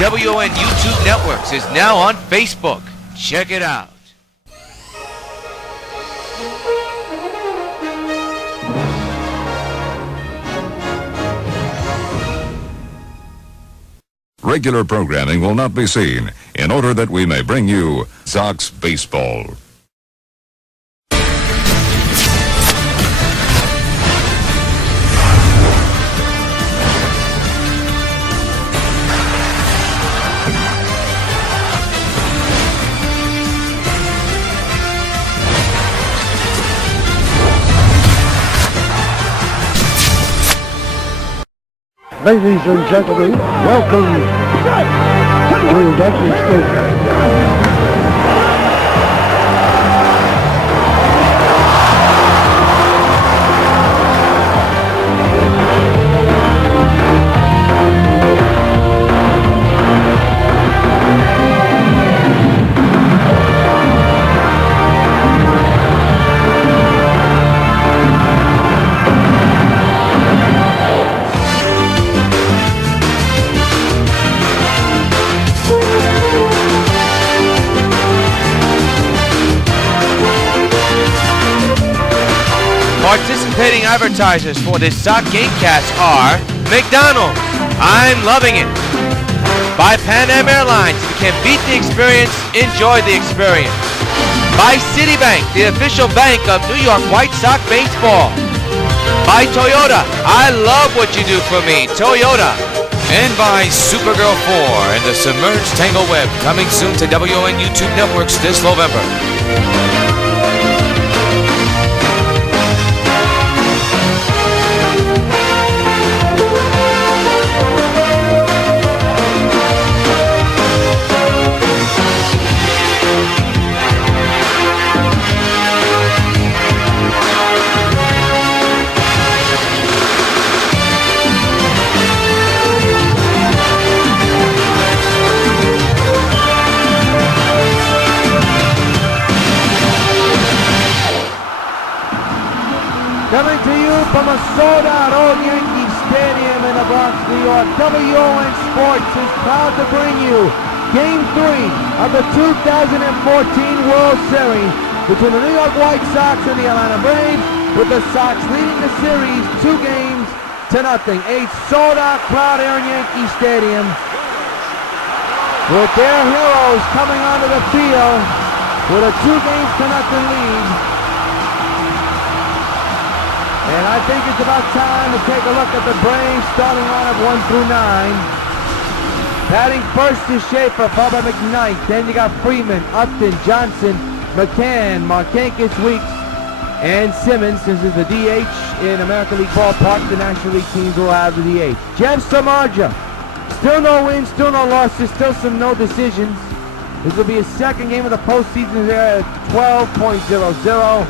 WON YouTube Networks is now on Facebook. Check it out. Regular programming will not be seen in order that we may bring you Sox Baseball. Ladies and gentlemen, welcome to Yankee Stadium. Participating advertisers for this Sox Gamecast are McDonald's, I'm loving it. By Pan Am Airlines, if you can beat the experience, enjoy the experience. By Citibank, the official bank of New York White Sox baseball. By Toyota, I love what you do for me, Toyota. And by Supergirl 4 and the Submerged Tangle Web, coming soon to WON YouTube Networks this November. Coming to you from a sold-out old Yankee Stadium in the Bronx, New York, WON Sports is proud to bring you Game 3 of the 2014 World Series between the New York White Sox and the Atlanta Braves, with the Sox leading the series 2-0. A sold-out crowd here in Yankee Stadium, with their heroes coming onto the field with a 2-0 lead. And I think it's about time to take a look at the Braves starting lineup 1 through 9. Batting first is Schaefer, followed by McKnight. Then you got Freeman, Upton, Johnson, McCann, Markakis, Weeks, and Simmons. This is the DH in American League ballpark. The National League teams will have the DH. Jeff Samardzija, still no wins, still no losses, still some no decisions. This will be his second game of the postseason there at 12.00.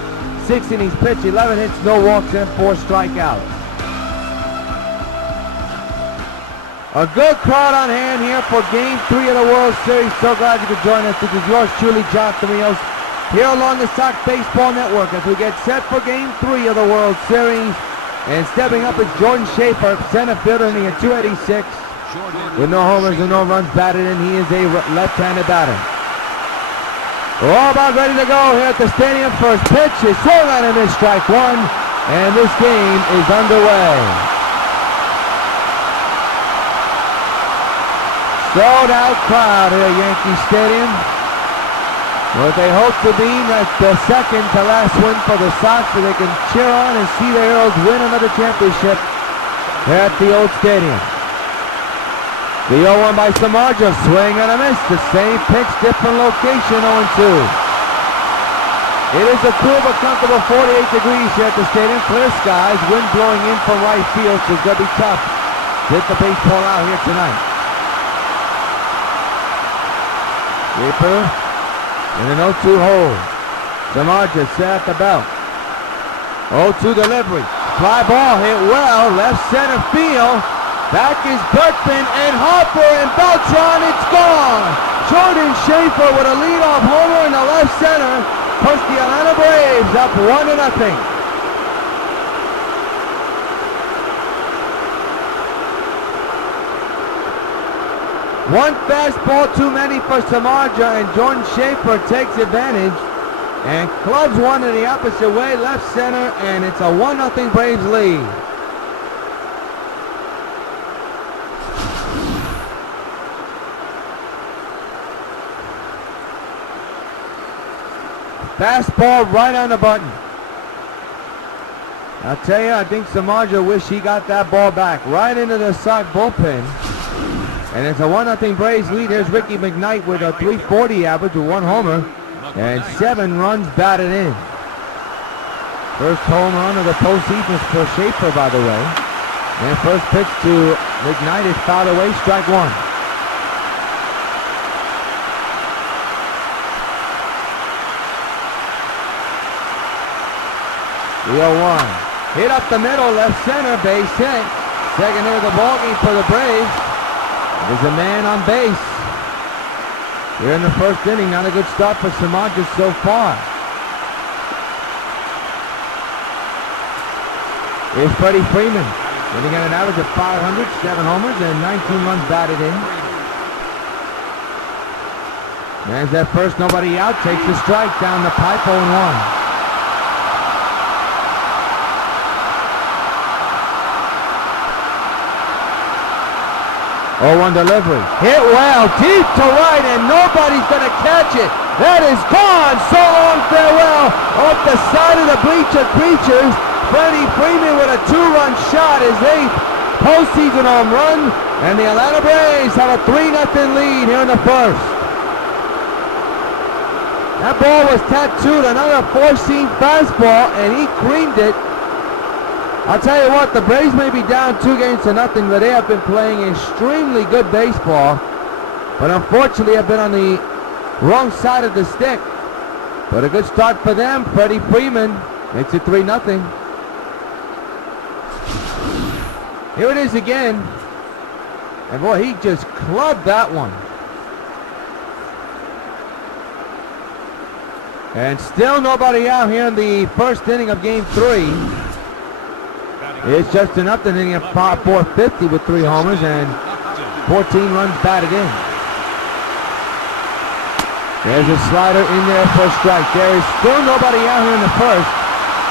6 innings pitched, 11 hits, no walks, and 4 strikeouts. A good crowd on hand here for Game 3 of the World Series. So glad you could join us. This is yours truly, Jonathan Rios, here along the Sox Baseball Network as we get set for Game 3 of the World Series. And stepping up is Jordan Schaefer, center fielder, hitting at 286. With no homers and no runs batted in, he is a left-handed batter. We're all about ready to go here at the stadium. First pitch is swung on and missed, strike 1, and this game is underway. Sold out crowd here at Yankee Stadium. What they hope to be the second to last win for the Sox, so they can cheer on and see their heroes win another championship here at the old stadium. The 0-1 by Samardzija, swing and a miss. The same pitch, different location, 0-2. It is a cool but comfortable 48 degrees here at the stadium. Clear skies, wind blowing in from right field, so it's going to be tough to hit the baseball out here tonight. Reaper in an 0-2 hold. Samardzija set at the belt. 0-2 delivery. Fly ball hit well, left center field. Back is Berkman and Harper and Beltran, it's gone! Jordan Schaefer with a leadoff homer in the left center puts the Atlanta Braves up 1-0. One fastball too many for Samardzija, and Jordan Schaefer takes advantage and clubs one in the opposite way, left center, and it's a 1-0 Braves lead. Fastball right on the button. I'll tell you, I think Samardzija wish he got that ball back right into the Sox bullpen. And it's a 1-0 Braves lead. Here's Ricky McKnight with a .340 average with 1 homer and 7 runs batted in. First home run of the postseason is for Schaefer, by the way. And first pitch to McKnight is fouled away, strike 1. The 0-1. Hit up the middle, left center, base hit. Second hit of the ballgame for the Braves. There's a man on base. Here in the first inning, not a good start for Samardzija so far. Here's Freddie Freeman. Hitting at an average of 500, 7 homers, and 19 runs batted in. Man's at first, nobody out, takes a strike down the pipe, 0-1. 0-1 delivery. Hit well, deep to right, and nobody's going to catch it. That is gone. So long, farewell. Off the side of the bleacher creatures. Freddie Freeman with a 2-run shot, his 8th postseason home run. And the Atlanta Braves have a 3-0 lead here in the first. That ball was tattooed, another four-seam fastball, and he creamed it. I'll tell you what, the Braves may be down 2-0, but they have been playing extremely good baseball. But unfortunately have been on the wrong side of the stick. But a good start for them. Freddie Freeman makes it 3-0. Here it is again. And boy, he just clubbed that one. And still nobody out here in the first inning of Game 3. It's just an up inning of 450 with 3 homers and 14 runs batted in. There's a slider in there for a strike. There is still nobody out here in the first.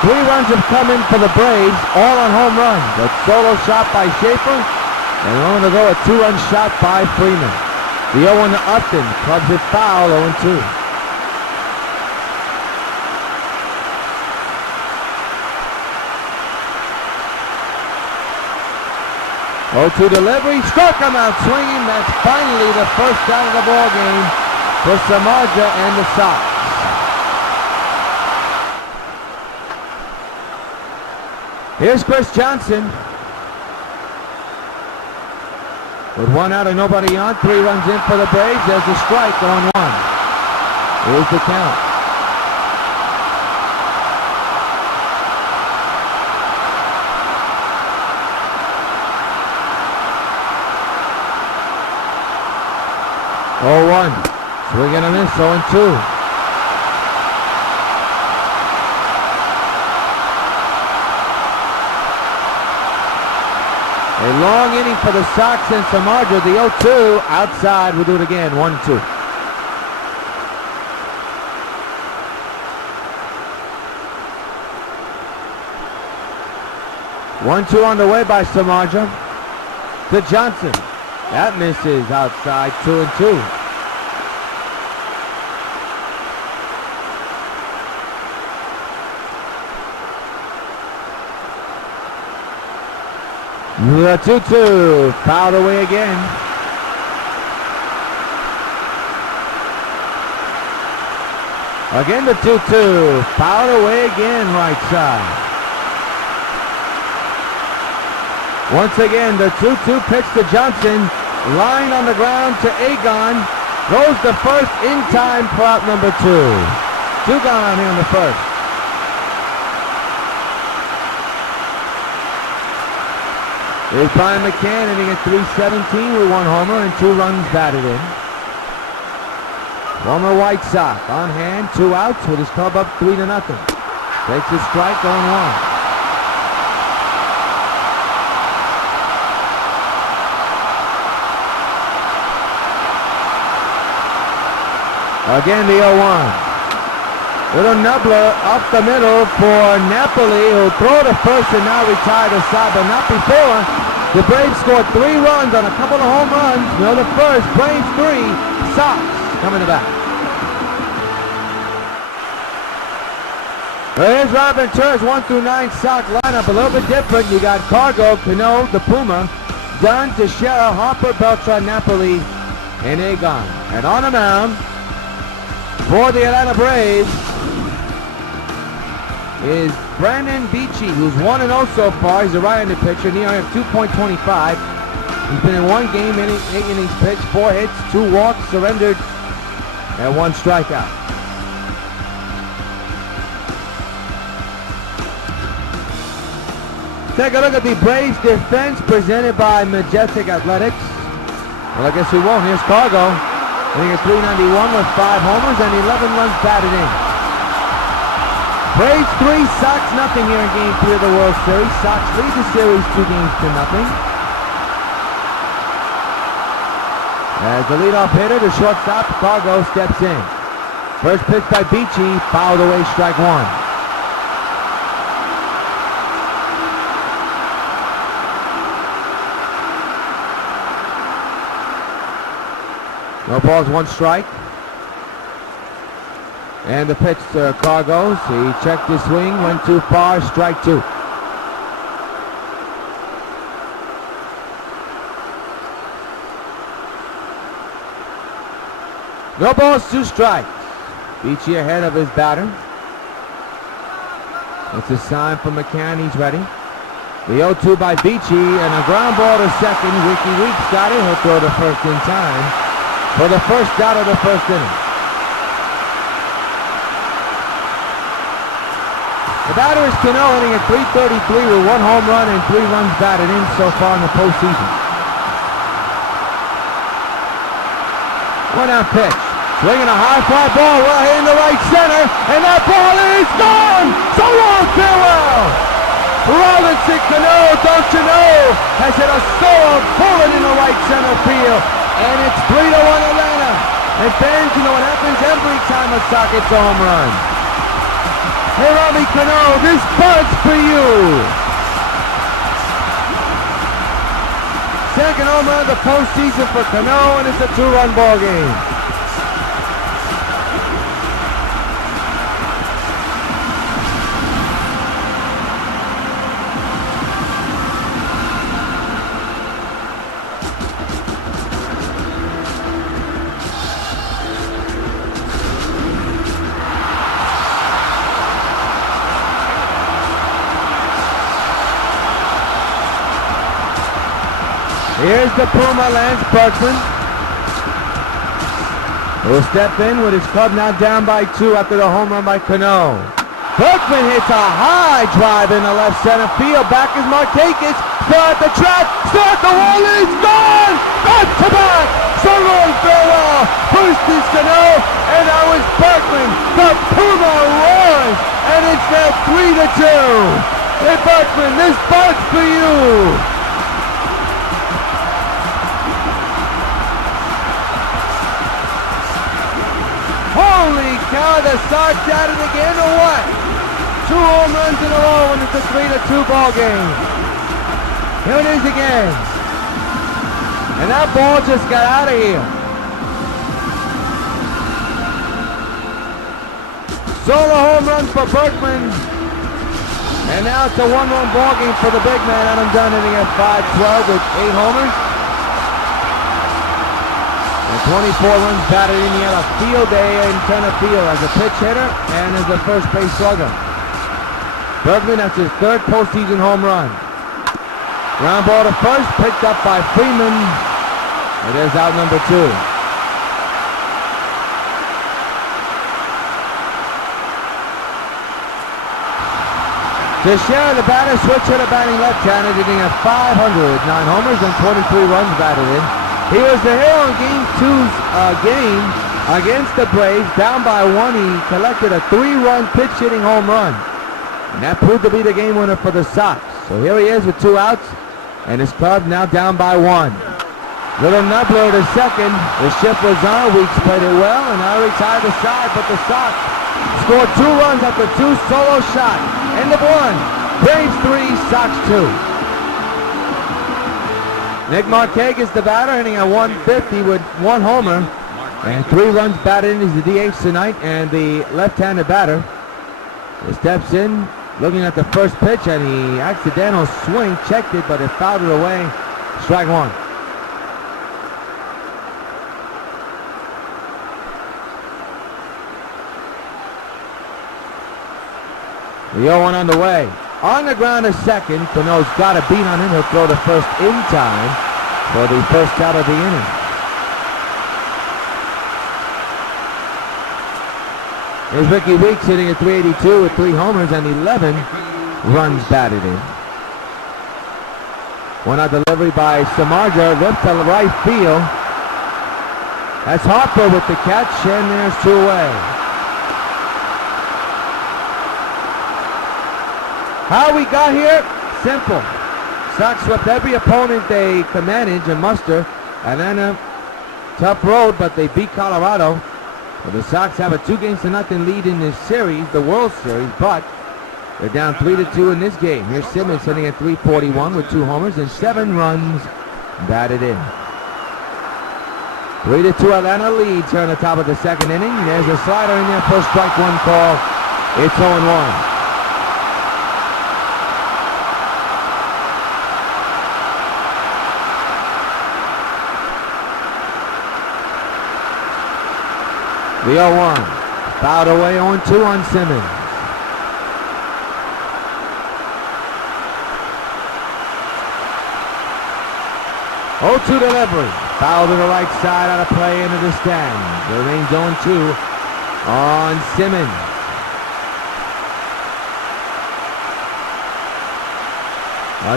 3 runs have come in for the Braves, all on home runs. A solo shot by Schaefer, and on to go a 2-run shot by Freeman. The 0-1 to Upton, clubs it foul, 0-2. 0-2 delivery, struck him out swinging. That's finally the first out of the ball game for Samardzija and the Sox. Here's Chris Johnson. With 1 out and nobody on, 3 runs in for the Braves. There's a strike on 1. Here's the count. Oh, 1. Swing and a miss, 0-2. A long inning for the Sox and Samardzija. The 0-2 outside. We'll do it again. 1-2. One-two on the way by Samardzija to Johnson. That misses outside. 2-2. The 2-2 fouled away again. Again the 2-2 fouled away again, right side. Once again the 2-2 pitch to Johnson, line on the ground to Agon, goes to first in time for out number 2. 2 gone here in the first. Here's Brian McCann hitting at .317 with 1 homer and 2 runs batted in. Former White Sox on hand, 2 outs with his club up 3-0. Takes a strike on 1. Again, the 0-1. Little nubbler up the middle for Napoli, who'll throw to first and now retire to side, but not before. The Braves scored 3 runs on a couple of home runs. The first, Braves 3, Sox coming back. Here's Robin Turner's 1 through 9 Sox lineup, a little bit different. You got Cargo, Cano, the Puma, Dunn, Teixeira, Harper, Beltran, Napoli, and Egon. And on the mound for the Atlanta Braves is Brandon Beachy, who's 1-0 so far. He's a right-handed pitcher, and he only has 2.25. He's been in 1 game, 8 innings pitched, 4 hits, 2 walks, surrendered, and 1 strikeout. Take a look at the Braves defense presented by Majestic Athletics. Well, I guess we won't. Here's Cargo. Hitting at 391 with 5 homers and 11 runs batted in. Braves 3, Sox nothing here in Game 3 of the World Series. Sox lead the series 2 games to nothing. As the leadoff hitter, the shortstop, Cargo, steps in. First pitch by Beachy, fouled away, strike 1. No balls, 1 strike. And the pitch to Cargos. He checked his swing, went too far, strike 2. No balls, 2 strikes. Beachy ahead of his batter. It's a sign from McCann, he's ready. The 0-2 by Beachy and a ground ball to second. Ricky Weeks got it. He'll throw to first in time for the first out of the first inning. The batter is Cano, hitting at 333 with 1 home run and 3 runs batted in so far in the postseason. 1-out pitch. Swinging a high fly ball right in the right center, and that ball is gone! So long, farewell! Robinson Cano, don't you know, has hit a solo bullet in the right center field. And it's 3-1 Atlanta. And fans, you know what happens every time a Sox hits a home run. Hey, Robbie Cano, this bud's for you. Second home run of the postseason for Cano, and it's a 2-run ball game. Here's the Puma, Lance Berkman, who'll step in with his club now down by 2 after the home run by Cano. Berkman hits a high drive in the left center field. Back is Markakis. Still at the track. Still at the wall. It's gone! Back to back! So long, farewell! First is Cano, and now is Berkman. The Puma roars, and it's now 3-2. Hey, Berkman, this bud's for you. Holy cow, the Sox at it again, or what? 2 home runs in a row and it's a 3-2 ball game. Here it is again. And that ball just got out of here. Solo home run for Berkman. And now it's a 1-run ball game for the big man. Adam Dunn hitting at .512 with 8 homers. 24 runs batted in. He had a field day in center field as a pitch hitter and as a first base slugger. Berkman, that's his 3rd postseason home run. Ground ball to first, picked up by Freeman. It is out number 2. Teixeira, the batter, switch hitter, batting left-handed, hitting at .500, 9 homers and 23 runs batted in. He was the hero in Game 2's game against the Braves. Down by 1, he collected a 3-run pitch-hitting home run. And that proved to be the game winner for the Sox. So here he is with 2 outs, and his club now down by 1. Little nubbler to second. The shift was on. Weeks played it well, and now retired the side, but the Sox scored 2 runs after 2 solo shots. End of 1. Braves 3, Sox 2. Nick Markakis is the batter, hitting at 150 with 1 homer and 3 runs batted in. He's the DH tonight, and the left-handed batter. He steps in, looking at the first pitch, and he accidental swing, checked it, but it fouled it away. Strike 1. The 0-1 on the way. On the ground to second. Cano's got a beat on him. He'll throw the first in time for the first out of the inning. Here's Ricky Weeks hitting at 382 with 3 homers and 11 runs batted in. 1-out delivery by Samardzija, ripped to right field. That's Harper with the catch, and there's 2 away. How we got here? Simple. Sox swept every opponent they could manage and muster. Atlanta, tough road, but they beat Colorado. Well, the Sox have a 2-0 lead in this series, the World Series, but they're down 3-2 in this game. Here's Simmons hitting at 341 with 2 homers and 7 runs batted in. 3-2 Atlanta leads here on the top of the second inning. There's a slider in there for strike 1 call. It's 0-1. The 0-1, fouled away 0-2 on Simmons. Oh, 2 delivery, foul to the right side out of play into the stands. It remains 0-2 on Simmons.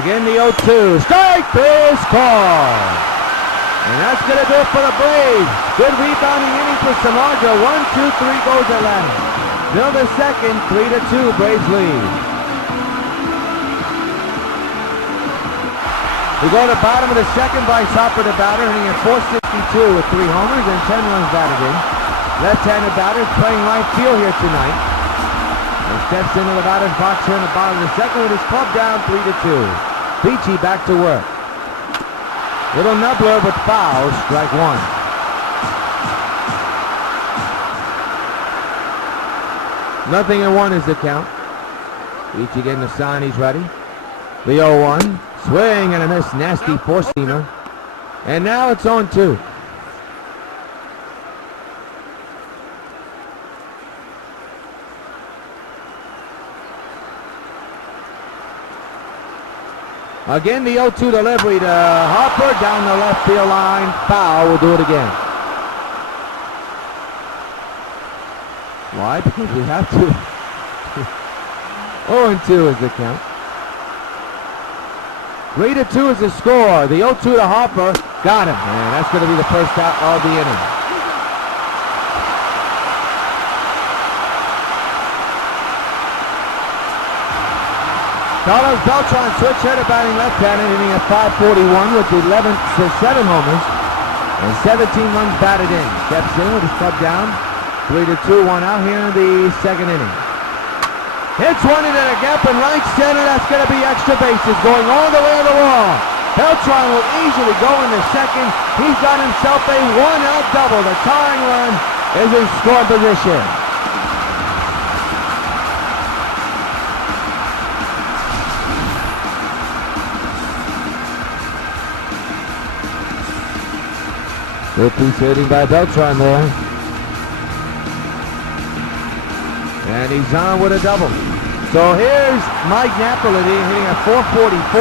Again the 0-2, strike is called. And that's going to do it for the Braves. Good rebounding inning for Samardzija. 1-2-3 goes Atlanta. Still the second, 3-2, Braves lead. We go to the bottom of the second. Bryce Harper, the batter, hitting at 462 with 3 homers and 10 runs batted in. Left-handed batter playing right field here tonight. And steps into the batter's box here in the bottom of the second with his club down 3-2. Beachy back to work. Little nubbler, but foul, strike 1. Nothing in 1 is the count. Beachy getting the sign, he's ready. The 0-1, swing and a miss, nasty four-seamer. And now it's 0-2. Again, the 0-2 delivery to Harper down the left field line. Foul. We'll do it again. Why? Because we have to. 0-2 is the count. 3-2 is the score. The 0-2 to Harper. Got him. And that's going to be the first out of the inning. Carlos Beltran switch-hitter batting left-handed, hitting at 541 with 7 homers and 17 runs batted in. Steps in with his club down. 3-2, 1 out here in the second inning. Hits one into the gap in right center. That's going to be extra bases going all the way to the wall. Beltran will easily go in the second. He's got himself a 1-out double. The tying run is in scoring position. Good piece hitting by Beltran there. And he's on with a double. So here's Mike Napoli hitting at 444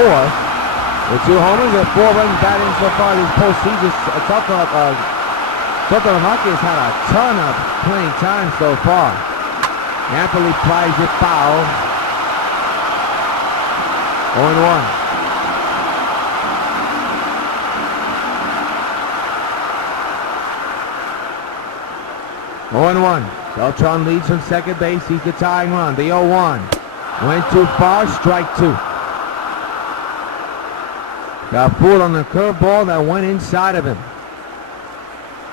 with 2 homers and 4 runs batted in so far this postseason. Sotomayor has had a ton of playing time so far. Napoli plies it foul. 0-1. 0-1. Beltran leads from second base. He's the tying run. The 0-1. Went too far. Strike 2. Got fooled on the curveball that went inside of him.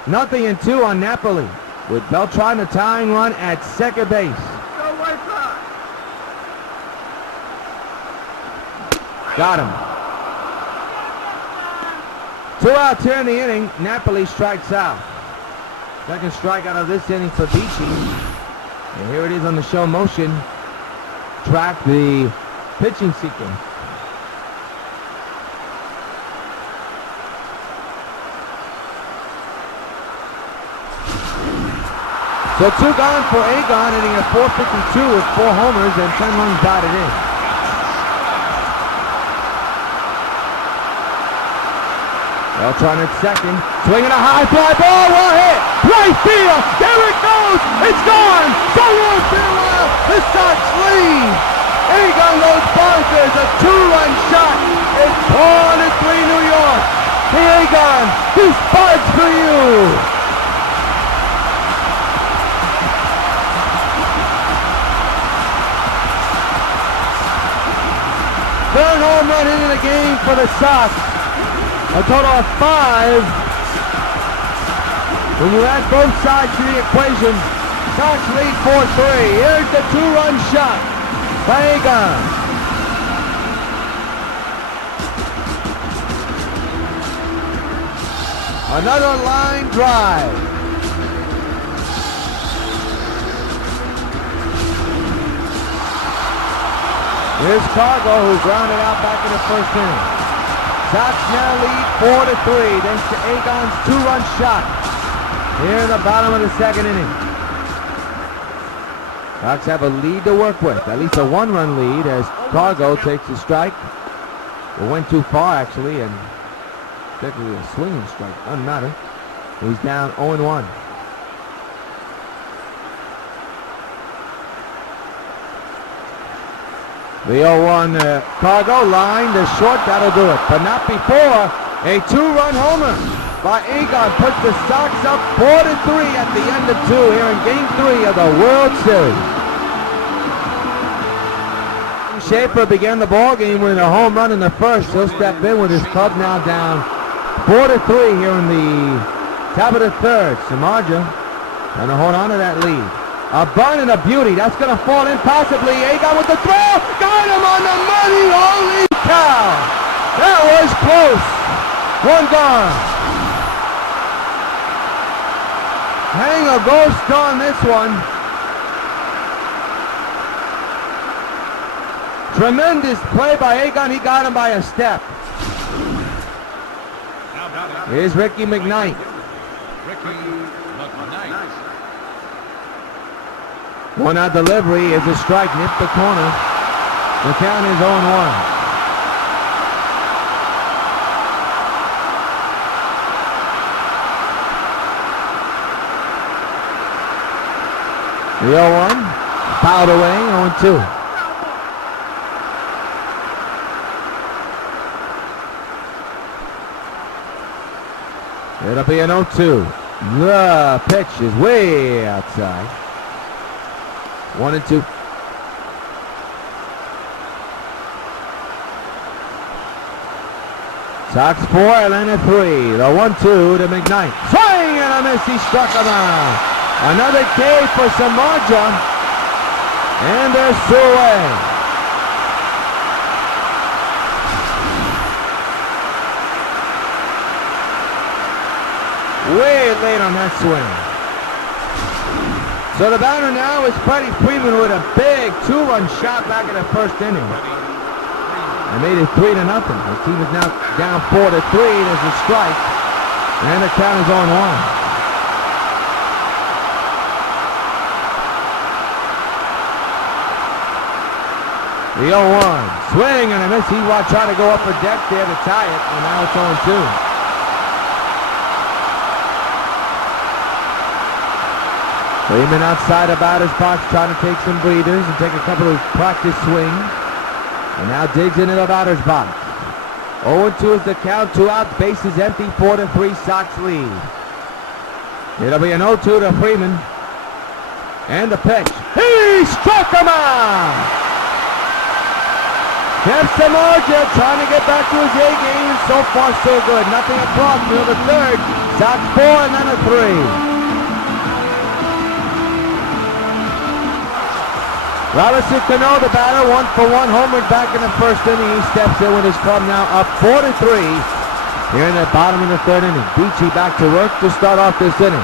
0-2 on Napoli, with Beltran the tying run at second base. Got him. 2 outs here in the inning. Napoli strikes out. Second strikeout of this inning for Beachy. And here it is on the show motion. Track the pitching sequence. So 2 gone for Agon, hitting at .452 with 4 homers and 10 runs batted in. Beltran at second, swinging a high fly ball, well hit, right field, there it goes, it's gone, solo farewell, the Sox lead. Agon goes bonkers, a 2-run shot, it's 4-3 New York. Hey Agon, this spot's for you. Third home run in the game for the Sox. A total of 5. When you add both sides to the equation, Sox lead 4-3. Here's the 2-run shot by Agon. Another line drive. Here's Cargo, who grounded out back in the first inning. Sox now lead 4-3 thanks to Agon's 2-run shot here in the bottom of the second inning. Sox have a lead to work with, at least a 1-run lead as Cargo takes the strike. It went too far actually, and particularly a swinging strike, doesn't matter. He's down 0-1. The 0-1 Cargo line, the short, that'll do it. But not before a 2-run homer by Agon puts the Sox up 4-3 at the end of 2 here in Game 3 of the World Series. Schaefer began the ball game with a home run in the first. He'll step in with his club now down 4-3 here in the top of the third. Samardzija trying to hold on to that lead. A bunt and a beauty. That's going to fall in possibly. Agon with the throw. Got him on the money. Holy cow. That was close. 1 gone. Hang a ghost on this one. Tremendous play by Agon. He got him by a step. Here's Ricky McKnight. One out delivery is a strike, nipped the corner. The count is 0-1. The 0-1, fouled away, 0-2. It'll be an 0-2. The pitch is way outside. 1-2. Sox 4, Atlanta 3. The 1-2 to McKnight. Swing and a miss. He struck him out. Another K for Samardzija. And they're 2 away. Way late on that swing. So the batter now is Freddie Freeman with a big 2-run shot back in the first inning. They made it 3-0. The team is now down 4-3. There's a strike. And the count is 0-1. The 0-1. Swing and a miss. He tried to go upper deck there to tie it. And now it's 0-2. Freeman outside the batter's box trying to take some breathers and take a couple of practice swings. And now digs into the batter's box. 0-2 is the count, 2 outs, bases empty, 4-3 Sox lead. It'll be an 0-2 to Freeman. And the pitch. He struck him out! Jeff Samardzija trying to get back to his A game. So far, so good. Nothing across till the third. Sox 4 and then a 3. Robinson Cano, the batter, 1-for-1, homered back in the first inning. He steps in with his club now up 4-3 here in the bottom of the third inning. Beachy back to work to start off this inning.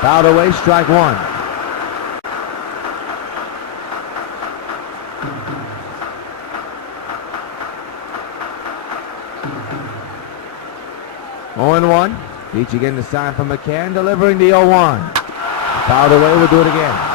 Fouled away, strike one. Oh, 1. Beachy getting the sign from McCann, delivering the 0-1. Fouled away, we'll do it again.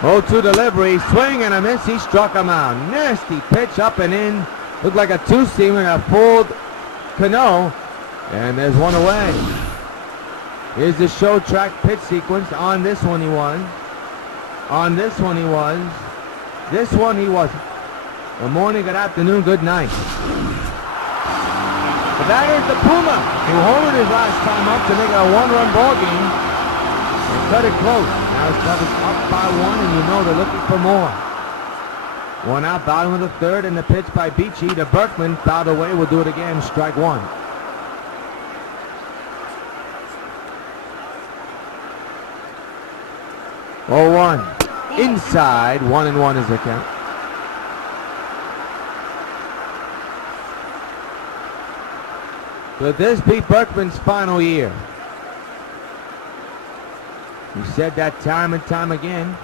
Oh, 2 delivery, swing and a miss. He struck him out. Nasty pitch up and in. Looked like a two-seamer that pulled Cano. And there's one away. Here's the show track pitch sequence. On this one he was. On this one he was. This one he wasn't. Good morning, good afternoon, good night. The batter is the Puma, who homered his last time up to make it a one-run ball game. And cut it close. Now his club is up by 1, and you know they're looking for more. One out, bottom of the third, and the pitch by Beachy to Berkman. Fouled away, we'll do it again, strike one. Oh, 1. Inside, 1-1 is the count. Could this be Berkman's final year? We said that time and time again.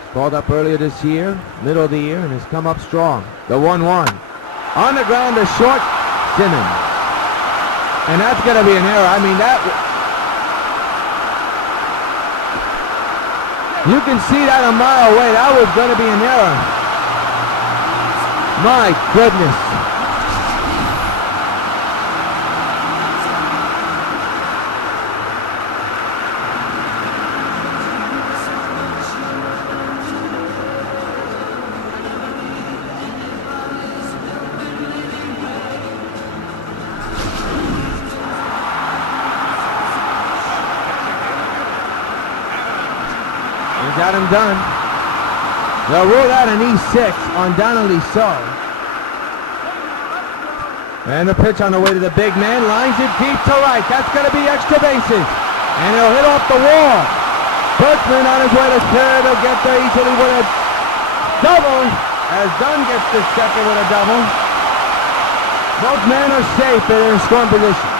He's called up earlier this year, middle of the year, and has come up strong. The 1-1. On the ground, the short, Simmons. And that's going to be an error. I mean, that... You can see that a mile away. That was going to be an error. My goodness. Got him done. They'll rule out an E6 on Donnelly So. And the pitch on the way to the big man. Lines it deep to right. That's going to be extra bases. And he'll hit off the wall. Berkman on his way to third. He'll get there easily with a double. As Dunn gets to second with a double. Both men are safe. They're in scoring position.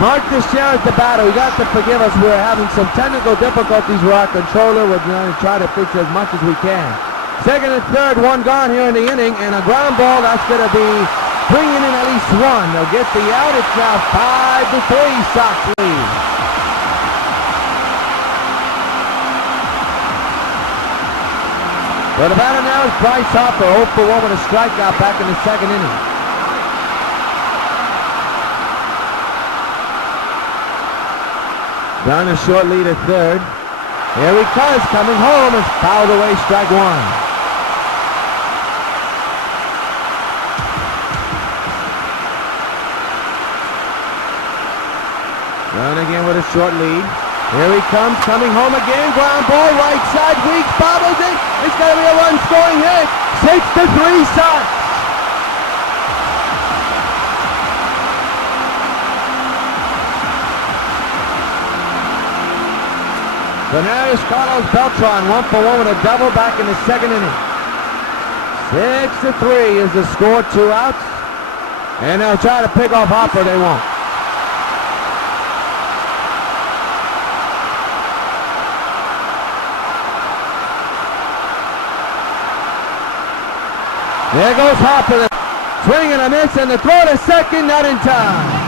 Mark Teixeira at the batter. You got to forgive us. We're having some technical difficulties with our controller. We're going to try to fix as much as we can. Second and third, one gone here in the inning, and a ground ball. That's going to be bringing in at least one. They'll get the out. It's now 5-3 Sox lead. Well, the batter now is Bryce Harper, 0-for-1 with a strikeout back in the second inning. Down a short lead at third. Here he comes, coming home. It's fouled away, strike one. Run again with a short lead. Here he comes, coming home again. Ground ball, right side, Weeks bobbles it. It's going to be a run-scoring hit. 6-3 Sox. So now is Carlos Beltran, 1-for-1 with a double back in the second inning. 6-3 is the score, 2 outs. And they'll try to pick off Hopper, they won't. There goes Hopper, swing and a miss, and the throw to second, not in time.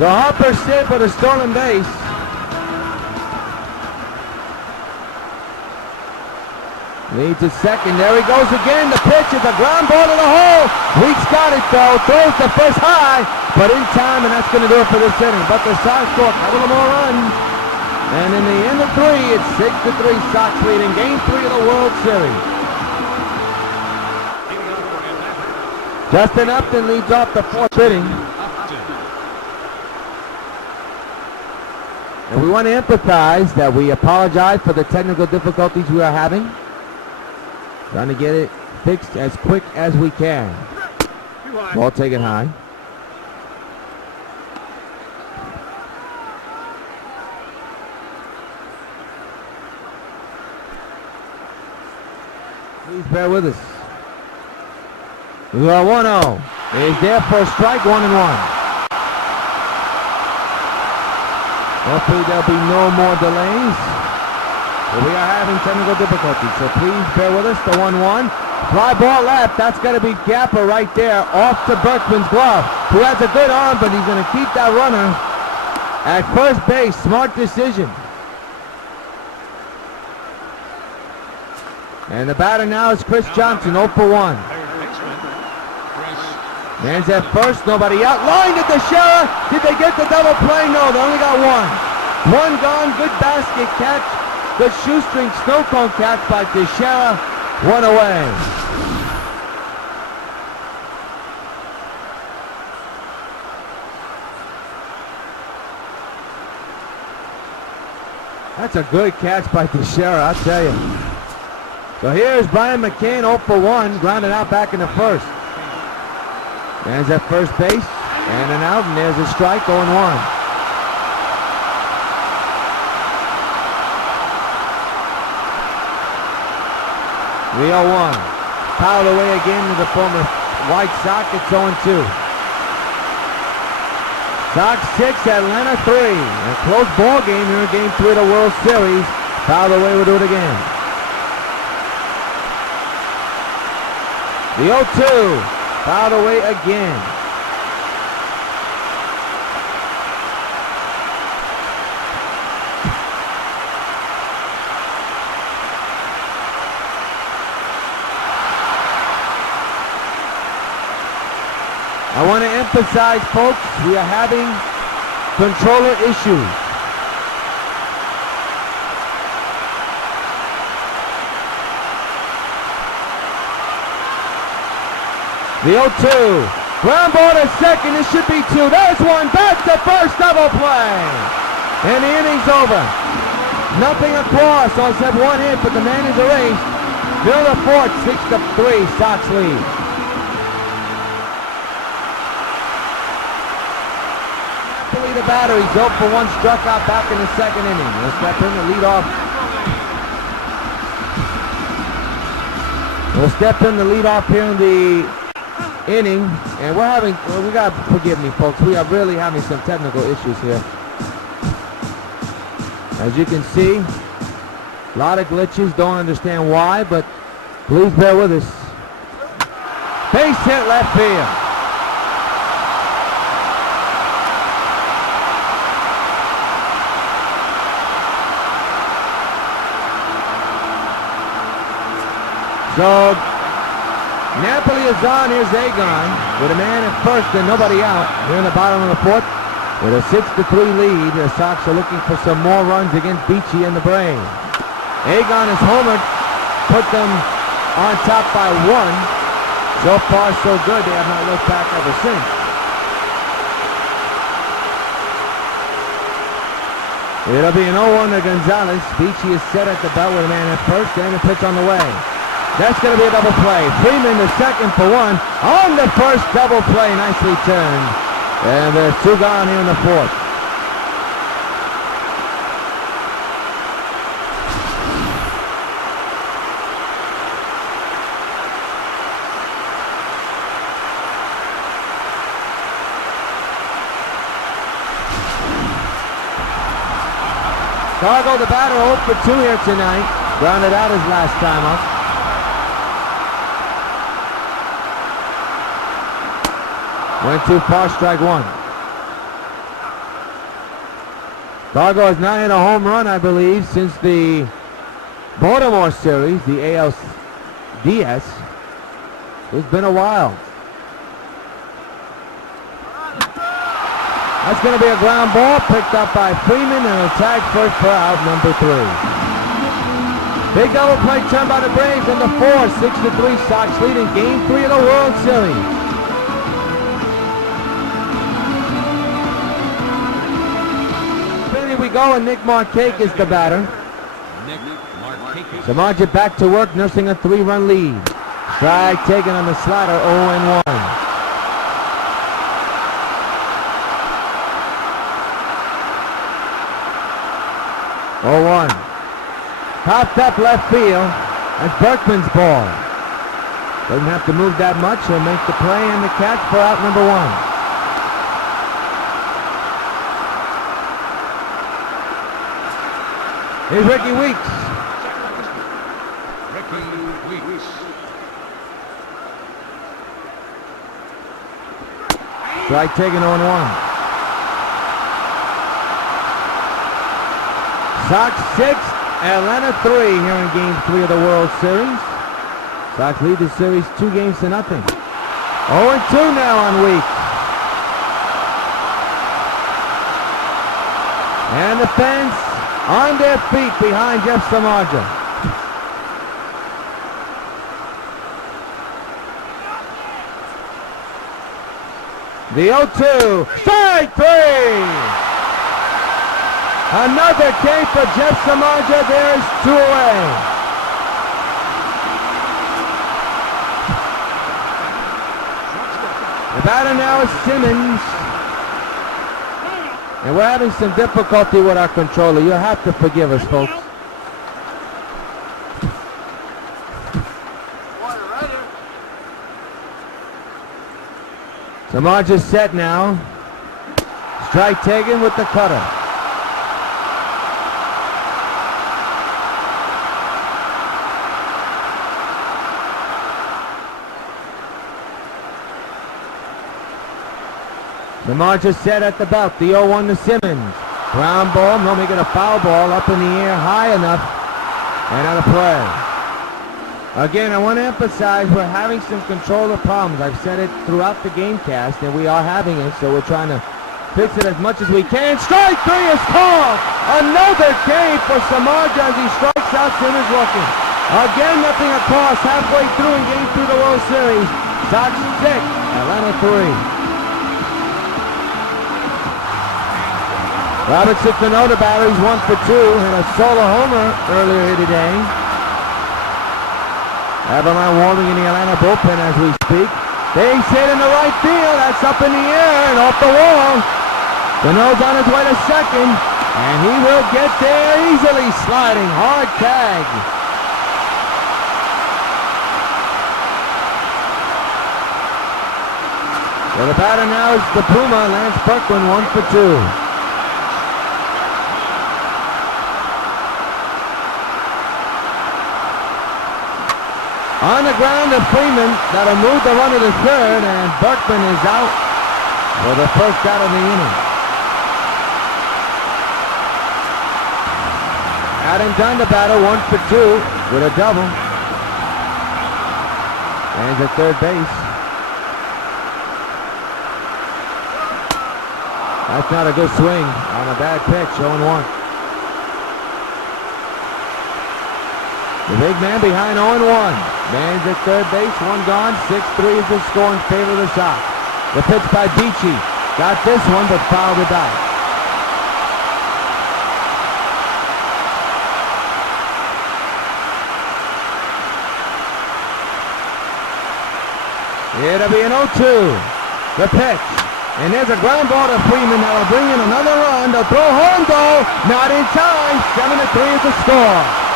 So Harper saved with a stolen base. Leads to second. There he goes again. The pitch is a ground ball to the hole. Weeks got it though. Throws the first high, but in time, and that's going to do it for this inning. But the Sox score a couple of more runs. And in the end of 3, it's 6-3 Sox lead in Game 3 of the World Series. Justin Upton leads off the 4th inning. And we want to empathize that we apologize for the technical difficulties we are having. Trying to get it fixed as quick as we can. Ball taken high. Please bear with us. We are 1-0. Is there for a strike, 1-1. Hopefully there'll be no more delays. But we are having technical difficulties, so please bear with us. The 1-1. Fly ball left. That's going to be Gapper right there. Off to Berkman's glove, who has a good arm, but he's going to keep that runner at first base. Smart decision. And the batter now is Chris Johnson, 0 for 1. Man's at first, nobody out. Line to Teixeira. Did they get the double play? No, they only got one. One gone, good basket catch. Good shoestring snow cone catch by Teixeira. One away. That's a good catch by Teixeira, I'll tell you. So here's Brian McCann, 0 for 1, grounded out back in the first. Man's at first base, and an out, and there's a strike, 0-1. Rio 1. Fouled away again to the former White Sox. It's 0-2. Sox 6, Atlanta 3. A close ball game here in Game 3 of the World Series. Fouled away, we'll do it again. The 0-2. Fouled away again. I want to emphasize, folks, we are having controller issues. The 0-2. Ground ball to second. It should be 2. There's one. Back to first. Double play. And the inning's over. Nothing across. So it's one hit, but the man is erased. Bill the 4th. 6-3. Sox lead. The batter, he's 0 for 1, struck out back in the second inning. He'll step in to lead off. We'll step in to lead off here in the inning, and we're having, well, we gotta forgive me, folks. We are really having some technical issues here. As you can see, a lot of glitches. Don't understand why, but please bear with us. Base hit left field. So, Napoli is on. Here's Agon with a man at first and nobody out. Here in the bottom of the 4th with a 6-3 lead. The Sox are looking for some more runs against Beachy and the Braves. Agon has homered, put them on top by 1. So far, so good. They have not looked back ever since. It'll be an 0-1 to Gonzalez. Beachy is set at the belt with a man at first and a pitch on the way. That's going to be a double play. Freeman to second for 1. On the first double play. Nicely turned. And there's 2 gone here in the 4th. Cargo, the batter, 0 for 2 here tonight. Grounded out his last time up. 1 too far, strike 1. Cargo has not hit a home run, I believe, since the Baltimore series, the ALDS. It's been a while. That's going to be a ground ball picked up by Freeman and a tag first for out, number 3. Big double play turn by the Braves on the 4, 6-3 Sox leading Game 3 of the World Series. Here we go, and Nick Markakis is the batter. Samardzija back to work, nursing a 3-run lead. Strike taken on the slider, 0-1. Popped up left field. That's Berkman's ball. Doesn't have to move that much. He'll make the play and the catch for out number 1. Here's Ricky Weeks. Strike taken 0-1. Sox 6, Atlanta 3 here in Game 3 of the World Series. Sox lead the series 2-0. 0-2 now on Weeks. And the fans on their feet behind Jeff Samardzija. The 0-2, strike 3! Another K for Jeff Samardzija. There's 2 away. The batter now is Simmons. And we're having some difficulty with our controller. You'll have to forgive us, folks. Samardzija's set now. Strike taken with the cutter. Samardzija set at the belt. The 0-1 to Simmons. Ground ball. No, make it a foul ball up in the air high enough. And out of play. Again, I want to emphasize we're having some controller problems. I've said it throughout the game cast, and we are having it, so we're trying to fix it as much as we can. Strike 3 is called. Another K for Samardzija as he strikes out. Simmons looking. Again, nothing across halfway through in Game 2 of the World Series. Sox 6, Atlanta 3. Robinson Cano, the batter, he's 1 for 2, and a solo homer earlier here today. Aberline warming in the Atlanta bullpen as we speak. Base hit in the right field, that's up in the air and off the wall. Cano's on his way to second, and he will get there easily, sliding, hard tag. So the batter now is the Puma, Lance Berkman, 1 for 2. On the ground to Freeman, that'll move the runner to third, and Berkman is out for the first out of the inning. Adam Dunn, the batter, 1 for 2 with a double. And he's at third base. That's not a good swing on a bad pitch, 0-1. The big man behind 0-1. Man's at third base, 1 gone, 6-3 is the score in favor of the Sox. The pitch by Beachy. Got this one, but fouled it out. It'll be an 0-2. The pitch. And there's a ground ball to Freeman. That'll bring in another run. They'll throw home goal. Not in time. 7-3 is the score.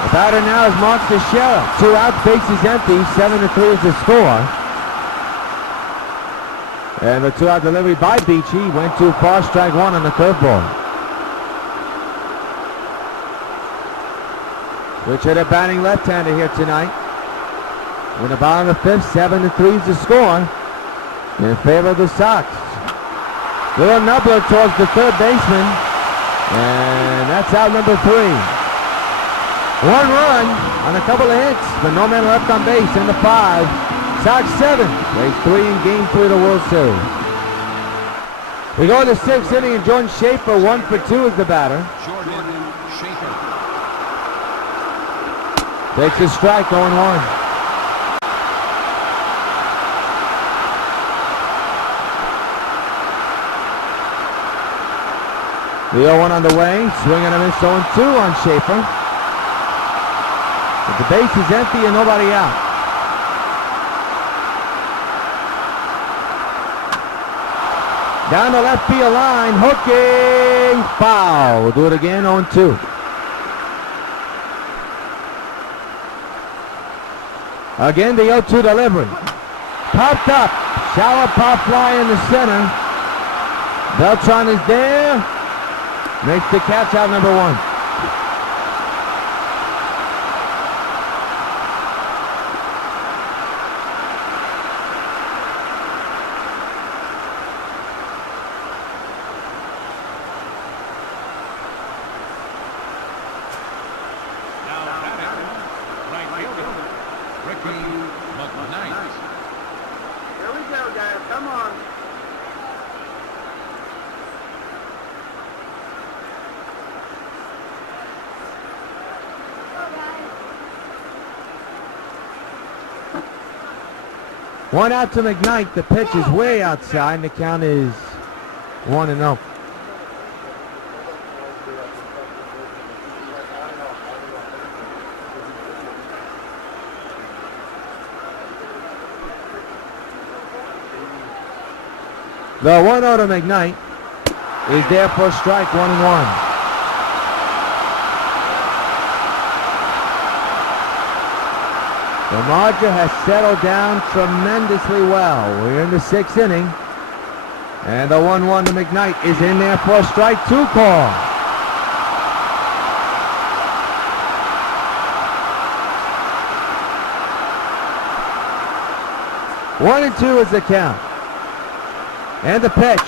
The batter now is Mark Teixeira. 2 out, bases empty. 7-3 is the score. And the 2-out delivery by Beachy went too far. Strike one on the curveball. Switch hitter batting left-hander here tonight. In the bottom of the fifth, 7-3 is the score in favor of the Sox. Little nubbler towards the third baseman, and that's out number 3. 1 run on a couple of hits, but no man left on base in the 5. Sox 7, plays 3 in Game 3 of the World Series. We go to the 6th inning, and Jordan Schaefer, 1 for 2 is the batter. Takes a strike, 0-1. The 0-1 on the way, swing and a miss, 0-2 on Schaefer. But the base is empty and nobody out. Down the left field line, hooking, foul. We'll do it again, 0-2. Again, the 0-2 delivery. Popped up, shallow pop fly in the center. Beltran is there. Makes the catch out number 1. Here we go, guys. Come on. One out to McKnight. The pitch is way outside, and the count is 1-0. The 1-0 to McKnight is there for a strike, 1-1. The Marger has settled down tremendously well. We're in the 6th inning. And the 1-1 to McKnight is in there for a strike 2 call. One and 2 is the count. And the pitch.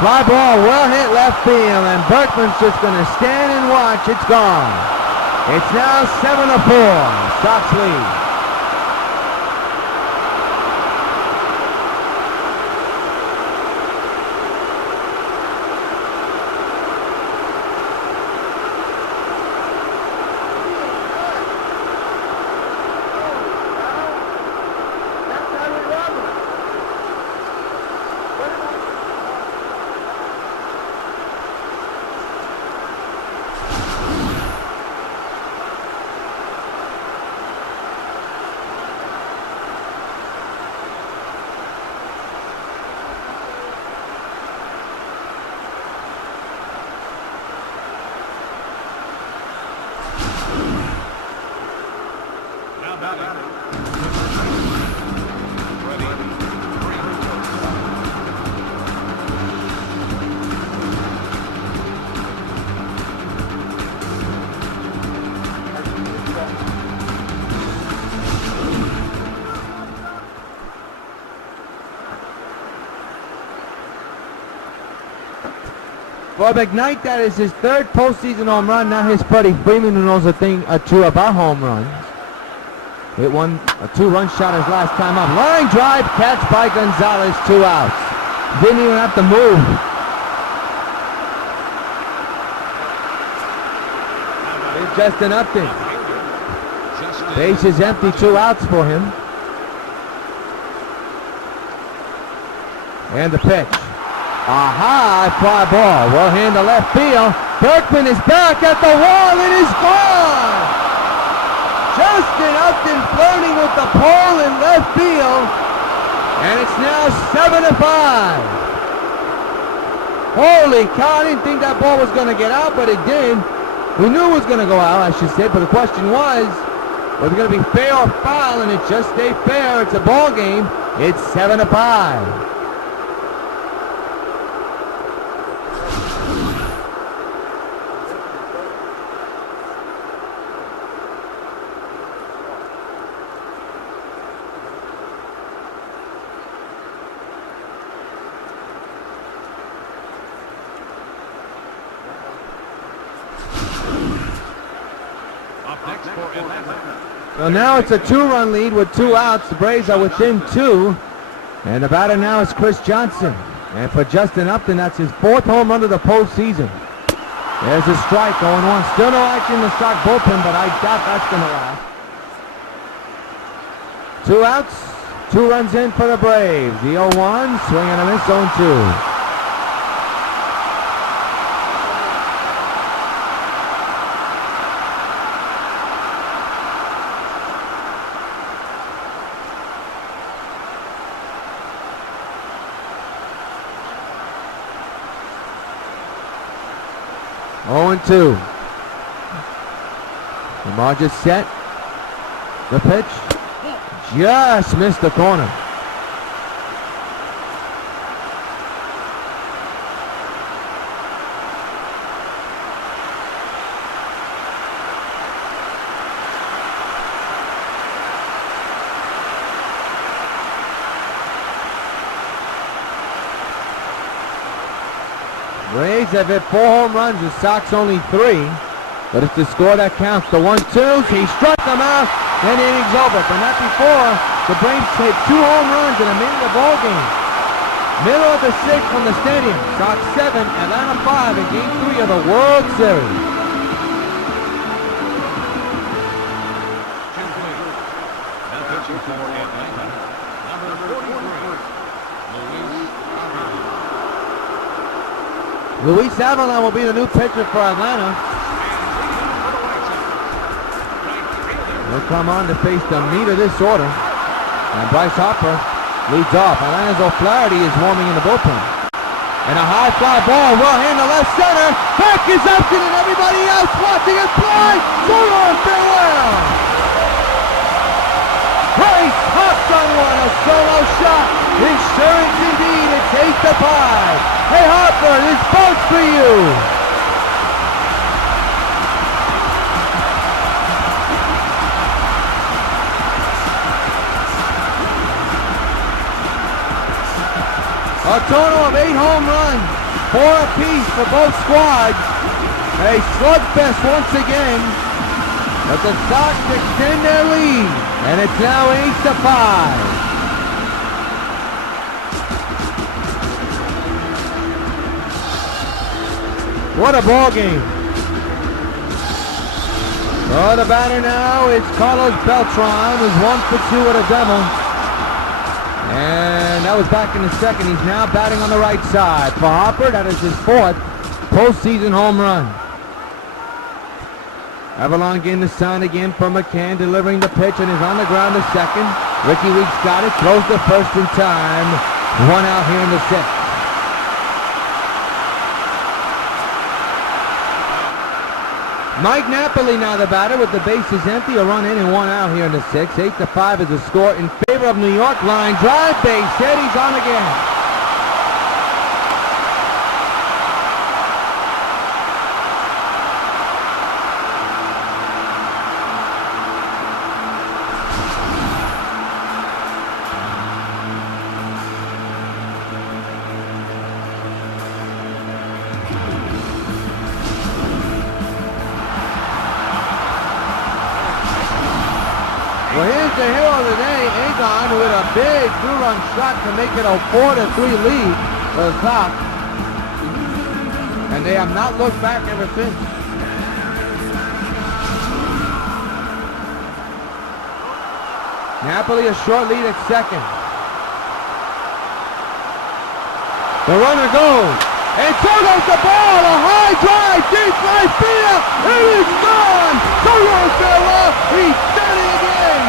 Fly ball, well hit left field, and Berkman's just going to stand and watch. It's gone. It's now 7-4. Sox lead. For McKnight, that is his 3rd postseason home run. Not his buddy Freeman, who knows a thing or two about home runs. Hit a 2-run shot his last time up. Line drive, catch by Gonzalez, 2 outs. Didn't even have to move. It's just an nothing. Base is empty, 2 outs for him. And the pitch. A high fly ball. Well handled left field. Berkman is back at the wall. It is gone. Justin Upton flirting with the pole in left field. And it's now 7-5. Holy cow, I didn't think that ball was going to get out, but it did. We knew it was going to go out, I should say, but the question was it going to be fair or foul, and it just stayed fair. It's a ball game. It's 7-5. So now it's a 2-run lead with 2 outs. The Braves are within 2. And the batter now is Chris Johnson. And for Justin Upton, that's his 4th home run of the postseason. There's a strike, 0-1. Still no action in the Sox bullpen, but I doubt that's going to last. 2 outs, 2 runs in for the Braves. The 0-1, swing and a miss, 0-2. Two. Lamar just set. The pitch. Just missed the corner. Braves have hit 4 home runs, the Sox only 3. But it's the score that counts. The 1-2s, he struck them out, and the inning's over. But not before, the Braves hit 2 home runs in a minute of the ball game. Middle of the 6th from the stadium. Sox 7, Atlanta 5 in Game 3 of the World Series. Luis Avalon will be the new pitcher for Atlanta. He'll come on to face the meat of this order. And Bryce Harper leads off. Atlanta's O'Flaherty is warming in the bullpen. And a high fly ball, well hit to left center. Back is Upton and everybody else watching it fly. So long, farewell. Bryce hops on one, a solo shot. Insurance indeed, it's 8-5. Hey Harper, this boat's for you. A total of 8 home runs, 4 apiece for both squads. A slugfest once again, but the Sox extend their lead, and it's now 8-5. What a ball game. Oh, the batter now is Carlos Beltran, who's 1 for 2 with a double. And that was back in the 2nd. He's now batting on the right side. For Harper, that is his 4th postseason home run. Avalon getting the sign again from McCann, delivering the pitch, and is on the ground to second. Ricky Weeks got it, throws the first in time. 1 out here in the 6th. Mike Napoli now the batter with the bases empty. A run in and 1 out here in the 6th. 8-5 is the score in favor of New York. Line drive, base hit. He's on again. Well, here's the hero of the day, Egon, with a big 2-run shot to make it a 4-3 lead for the Sox. And they have not looked back ever since. Napoli a short lead at second. The runner goes. And so goes the ball. A high drive, deep right field. It is gone. So long, farewell. He's done it again.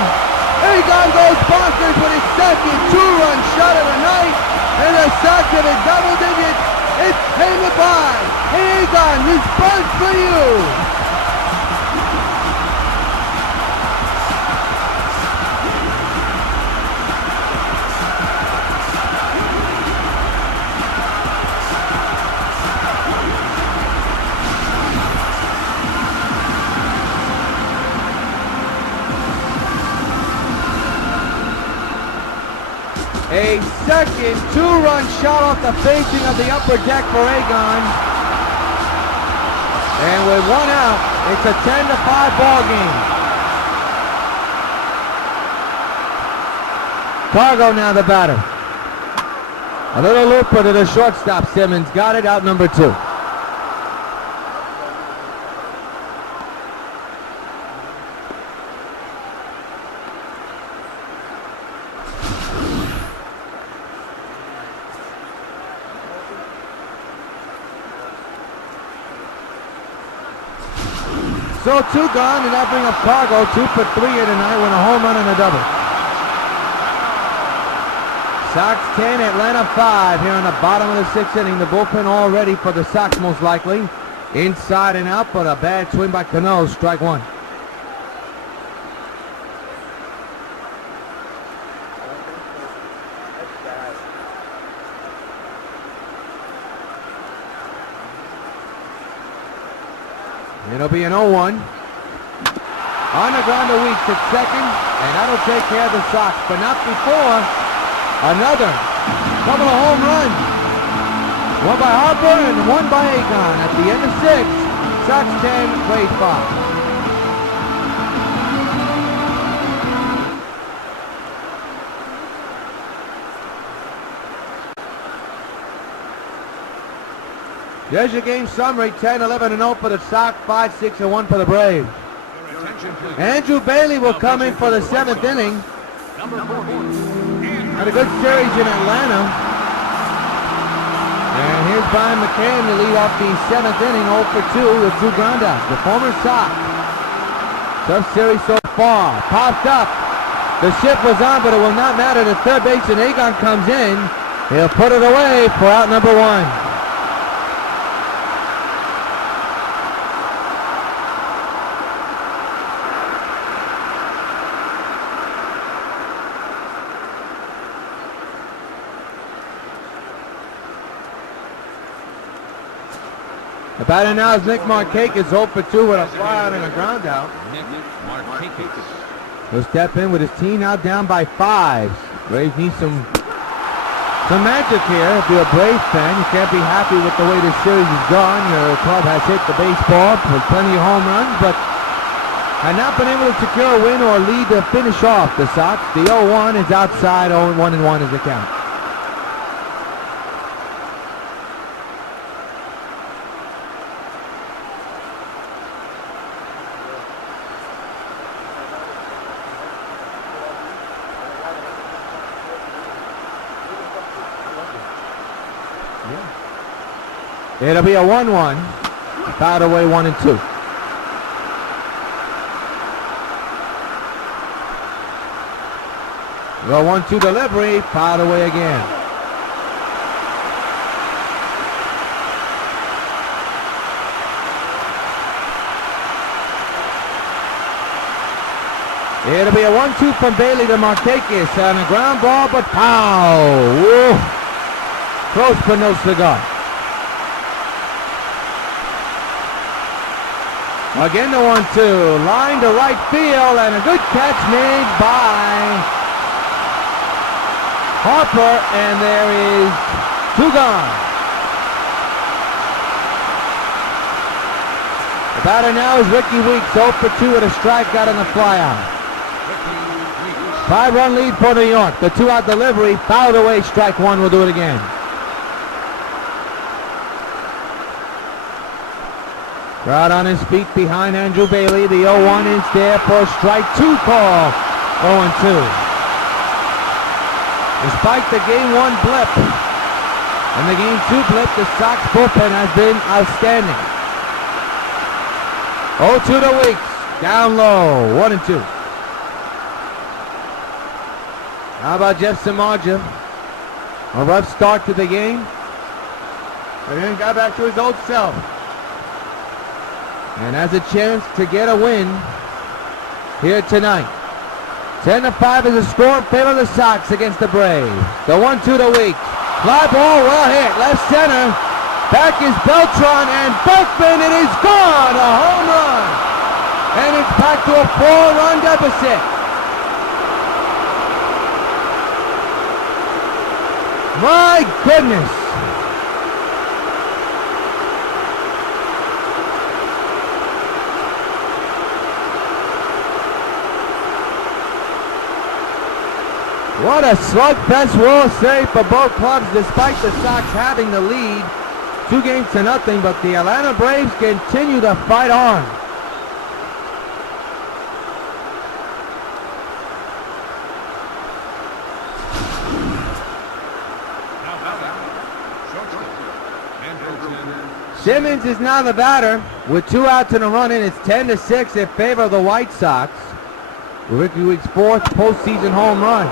Egon goes bonkers with his 2nd 2-run shot of the night. And the Sox at a double digit. It's 10-5. Hey, Egon, this bunt's for you. A second 2-run shot off the facing of the upper deck for Egon. And with 1 out, it's a 10-5 ball game. Cargo now the batter. A little looper to the shortstop. Simmons got it, out number 2. So 2 gone, and that brings up Cargo 2 for 3 here tonight with a home run and a double. Sox 10, Atlanta 5 here in the bottom of the 6th inning. The bullpen all ready for the Sox most likely. Inside and out, but a bad swing by Cano, strike 1. It'll be an 0-1. On the ground to Weeks at second, and that'll take care of the Sox, but not before another couple of home runs. One by Harper and one by Akon. At the end of 6, Sox 10, Braves 5. There's your game summary, 10-11-0 for the Sox, 5-6-1 for the Braves. Andrew Bailey will come in for the 7th inning. Had a good series in Atlanta. And here's Brian McCann to lead off the 7th inning, 0 for 2 with 2 groundouts. The former Sox. Tough series so far. Popped up. The shift was on, but it will not matter. The third baseman Agon comes in. He'll put it away for out number 1. The batter now is Nick Markakis, 0 for 2 with a fly out and a ground out. He'll step in with his team now down by 5. Braves need some magic here. If you're a Braves fan, you can't be happy with the way this series is gone. Your club has hit the baseball with plenty of home runs, but had not been able to secure a win or lead to finish off the Sox. The 0-1 is outside, 0-1-1 is the count. It'll be a 1-1. Fouled away 1 and 2. The 1-2 delivery, fouled away again. It'll be a 1-2 from Bailey to Markakis on a ground ball, but pow! Whoa. Close but no cigar. Again the 1-2, line to right field, and a good catch made by Harper, and there is 2 gone. The batter now is Ricky Weeks, 0 for 2 with a strikeout and a flyout. 5-run lead for New York. The 2-out delivery, fouled away, strike 1, we'll do it again. Crowd on his feet behind Andrew Bailey. The 0-1 is there for a strike 2 call. 0-2. Despite the game 1 blip and the game 2 blip, the Sox bullpen has been outstanding. 0-2 to Weeks. Down low. 1-2. How about Jeff Samardzija? A rough start to the game. And then got back to his old self. And has a chance to get a win here tonight. 10-5 is the score in favor of the Sox against the Braves. The 1-2 to Weeks. Fly ball, well hit, left center. Back is Beltran and Berkman, it is gone, a home run. And it's back to a 4-run deficit. My goodness. What a slugfest we'll say for both clubs, despite the Sox having the lead 2-0, but the Atlanta Braves continue to fight on. Simmons is now the batter with 2 outs and a run in. It's 10-6 in favor of the White Sox. Ricky Week's 4th postseason home run.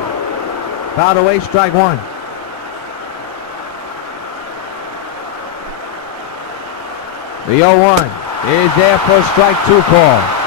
Fouled away, strike 1. The 0-1 is there for strike 2 call.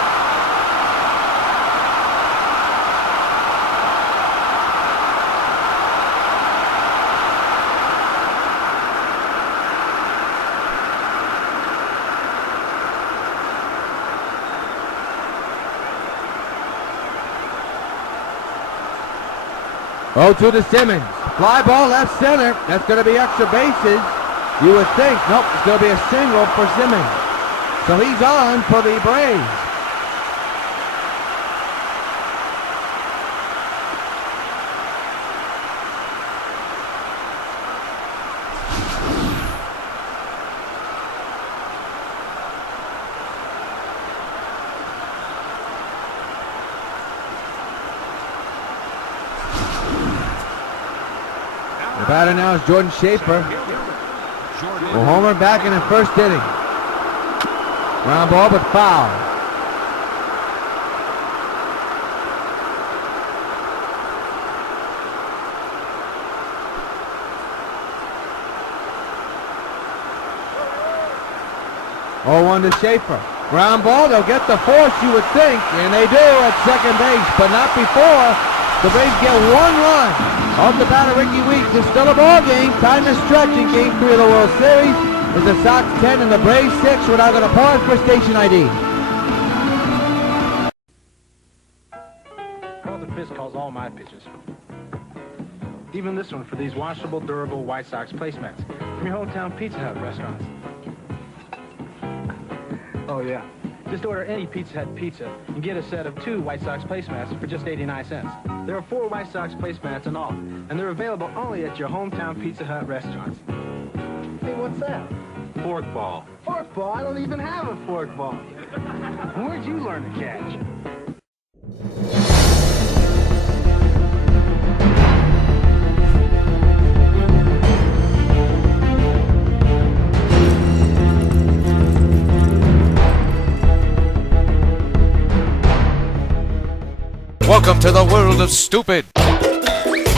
Oh, to the Simmons. Fly ball left center. That's going to be extra bases. You would think. Nope, it's going to be a single for Simmons. So he's on for the Braves. The batter now is Jordan Schaefer. Well, homer back in the first inning. Ground ball, but foul. Oh, 1 to Schaefer. Ground ball, they'll get the force, you would think, and they do at second base, but not before. The Braves get 1 run. Off the batter, Ricky Weeks. It's still a ball game. Time to stretch in Game 3 of the World Series. With the Sox 10 and the Braves 6. We're now going to pause for station ID. Carlton Fisk calls all my pitches. Even this one for these washable, durable White Sox placemats from your hometown Pizza Hut restaurants. Oh, yeah. Just order any Pizza Hut pizza and get a set of 2 White Sox placemats for just 89 cents. There are 4 White Sox placemats in all, and they're available only at your hometown Pizza Hut restaurants. Hey, what's that? Forkball. Forkball? I don't even have a forkball. Where'd you learn to catch? Welcome to the world of stupid.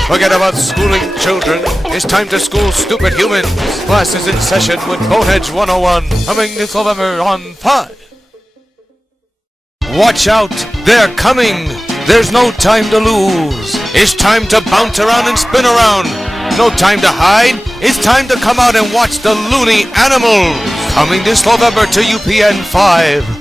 Forget about schooling children. It's time to school stupid humans. Class is in session with Boneheads 101, coming this November on 5. Watch out, they're coming. There's no time to lose. It's time to bounce around and spin around. No time to hide. It's time to come out and watch the loony animals. Coming this November to UPN 5.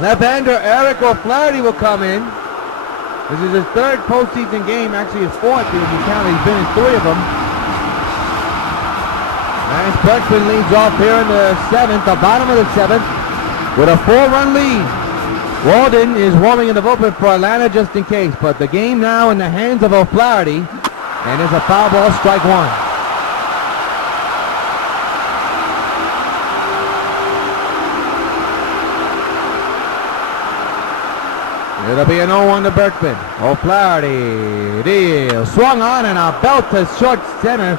Left-hander Eric O'Flaherty will come in. This is his 3rd postseason game, actually his 4th if you count. He's been in 3 of them. As Berkman leads off here in the 7th, the bottom of the 7th, with a 4-run lead. Walden is warming in the bullpen for Atlanta just in case, but the game now in the hands of O'Flaherty, and there's a foul ball, strike one. It'll be an 0-1 to Berkman. O'Flaherty, deal, swung on and a belt to short center.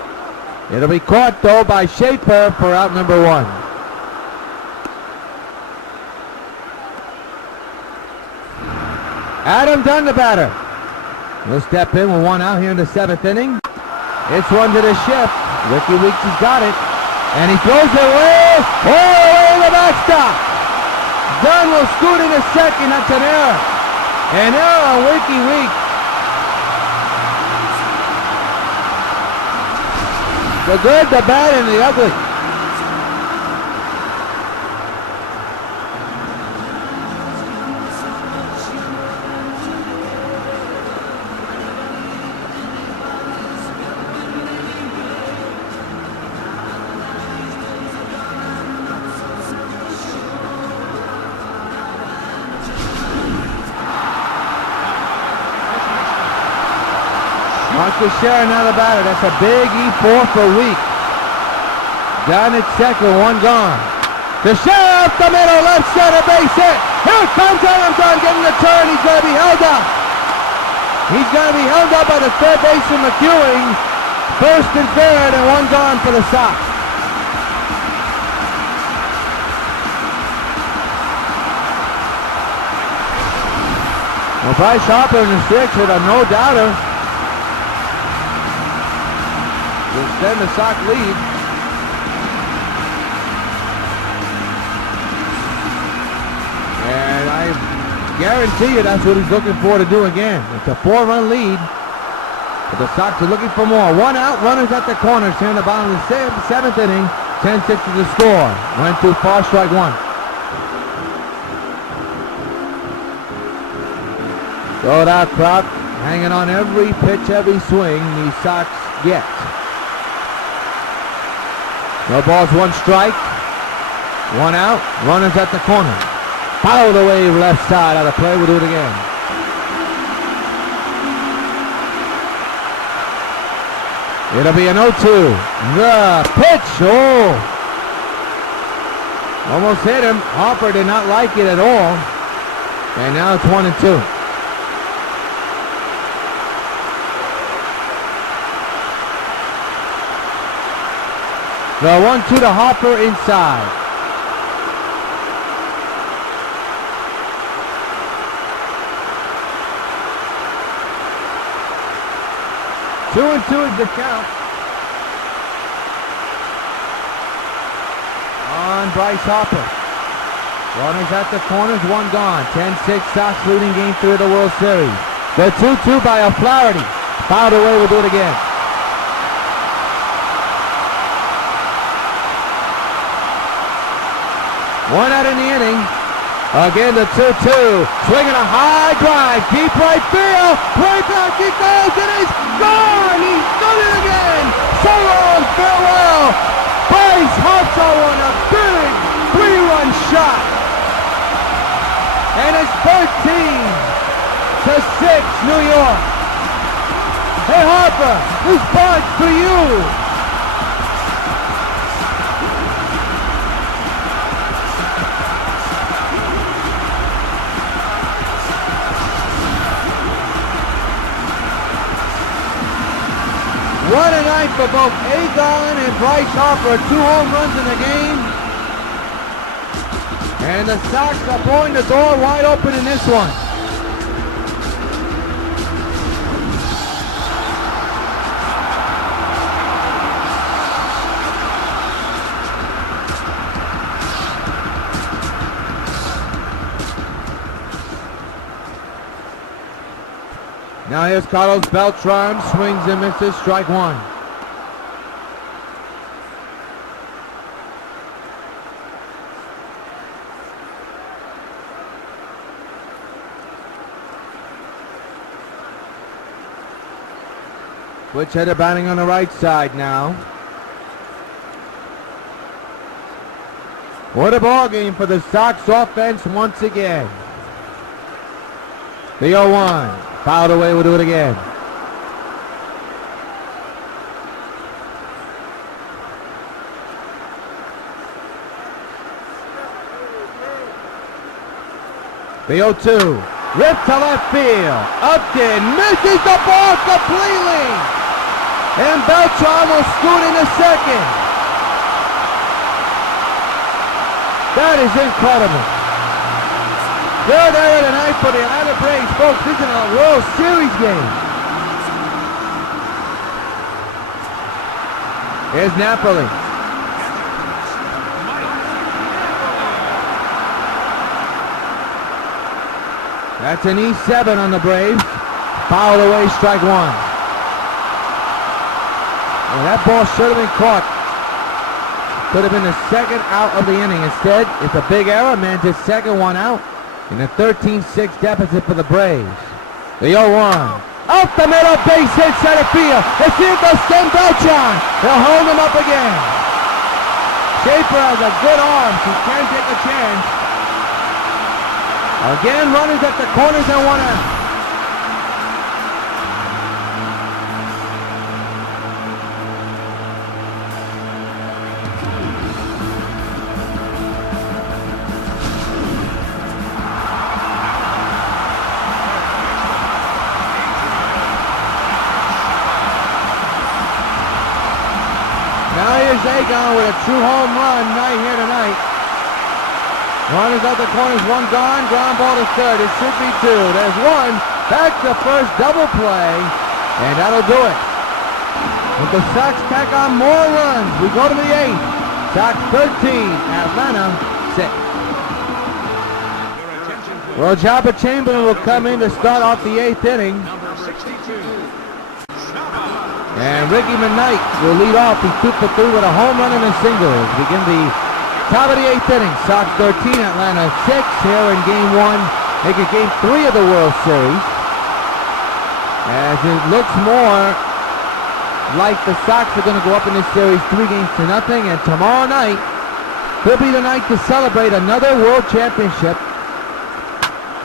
It'll be caught though by Schaefer for out number 1. Adam Dunn, the batter. He'll step in with 1 out here in the 7th inning. It's one to the shift. Ricky Weeks has got it. And he throws it away. All the way to the backstop. Dunn will scoot in a second. That's an error. An error on Ricky Weeks. The good, the bad, and the ugly. Marcus Sharon now the batter. That's a big E4 for Week. Down at second, 1 gone. The share up the middle, left center base hit. Here comes Adam Dunn getting the turn. He's going to be held up. He's going to be held up by the third baseman McEwing. First and third, and 1 gone for the Sox. Well, Bryce Harper in the 6th with a no-doubter. To extend the Sox lead. And I guarantee you that's what he's looking for to do again. It's a 4-run lead. But the Sox are looking for more. 1 out, runners at the corners here in the bottom of the 7th inning. 10-6 is the score. Went too far, strike 1. Throw it out, Croc. Hanging on every pitch, every swing the Sox get. No balls, 1 strike. 1 out. Runners at the corner. Fouled away left side out of play. We'll do it again. It'll be an 0-2. The pitch. Oh. Almost hit him. Harper did not like it at all. And now it's 1-2. The 1-2 to Harper inside. Two and 2 is the count. On Bryce Harper. Runners at the corners, 1 gone. 10-6 Sox leading game 3 of the World Series. The 2-2 by O'Flaherty. Fouled away, we'll do it again. 1 out in the inning. Again, the 2-2. Swinging a high drive. Deep right field. Way back he goes. And he's gone. He's done it again. So long. Farewell. Bryce Harper on a big 3-run shot. And it's 13-6 New York. Hey Harper, this part's for you. What a night for both Agon and Bryce Harper. 2 home runs in the game. And the Sox are blowing the door wide open in this one. Now here's Carlos Beltran, swings and misses, strike 1. Switch hitter batting on the right side now. What a ball game for the Sox offense once again. The 0-1. Fouled away, we'll do it again. The 0-2. Ripped to left field. Upton misses the ball completely. And Beltran will scoot into second. That is incredible. Third error tonight for the Atlanta Braves, folks. This is a World Series game. Here's Napoli. That's an E7 on the Braves. Fouled away, strike one. Well, that ball should have been caught. Could have been the second out of the inning. Instead, it's a big error. Man, just second one out. And a 13-6 deficit for the Braves. The 0-1. Out the middle, base hit center field. The field goes Ken Beltran. They'll hold him up again. Schaefer has a good arm. He can take a chance. Again, runners at the corners and one out. Now here's Agon with a true home run night here tonight. Runners out the corners, one gone, ground ball to third. It should be two. There's one. Back to first, double play, and that'll do it. With the Sox tack on more runs, we go to the eighth. Sox 13, Atlanta 6. Well, Jabba Chamberlain will come in to start off the eighth inning. And Ricky McKnight will lead off. He's 2 for 3 with a home run and a single. Begin the top of the eighth inning. Sox 13, Atlanta 6 here in game one. Make it game 3 of the World Series. As it looks more like the Sox are going to go up in this series 3-0. And tomorrow night will be the night to celebrate another World Championship.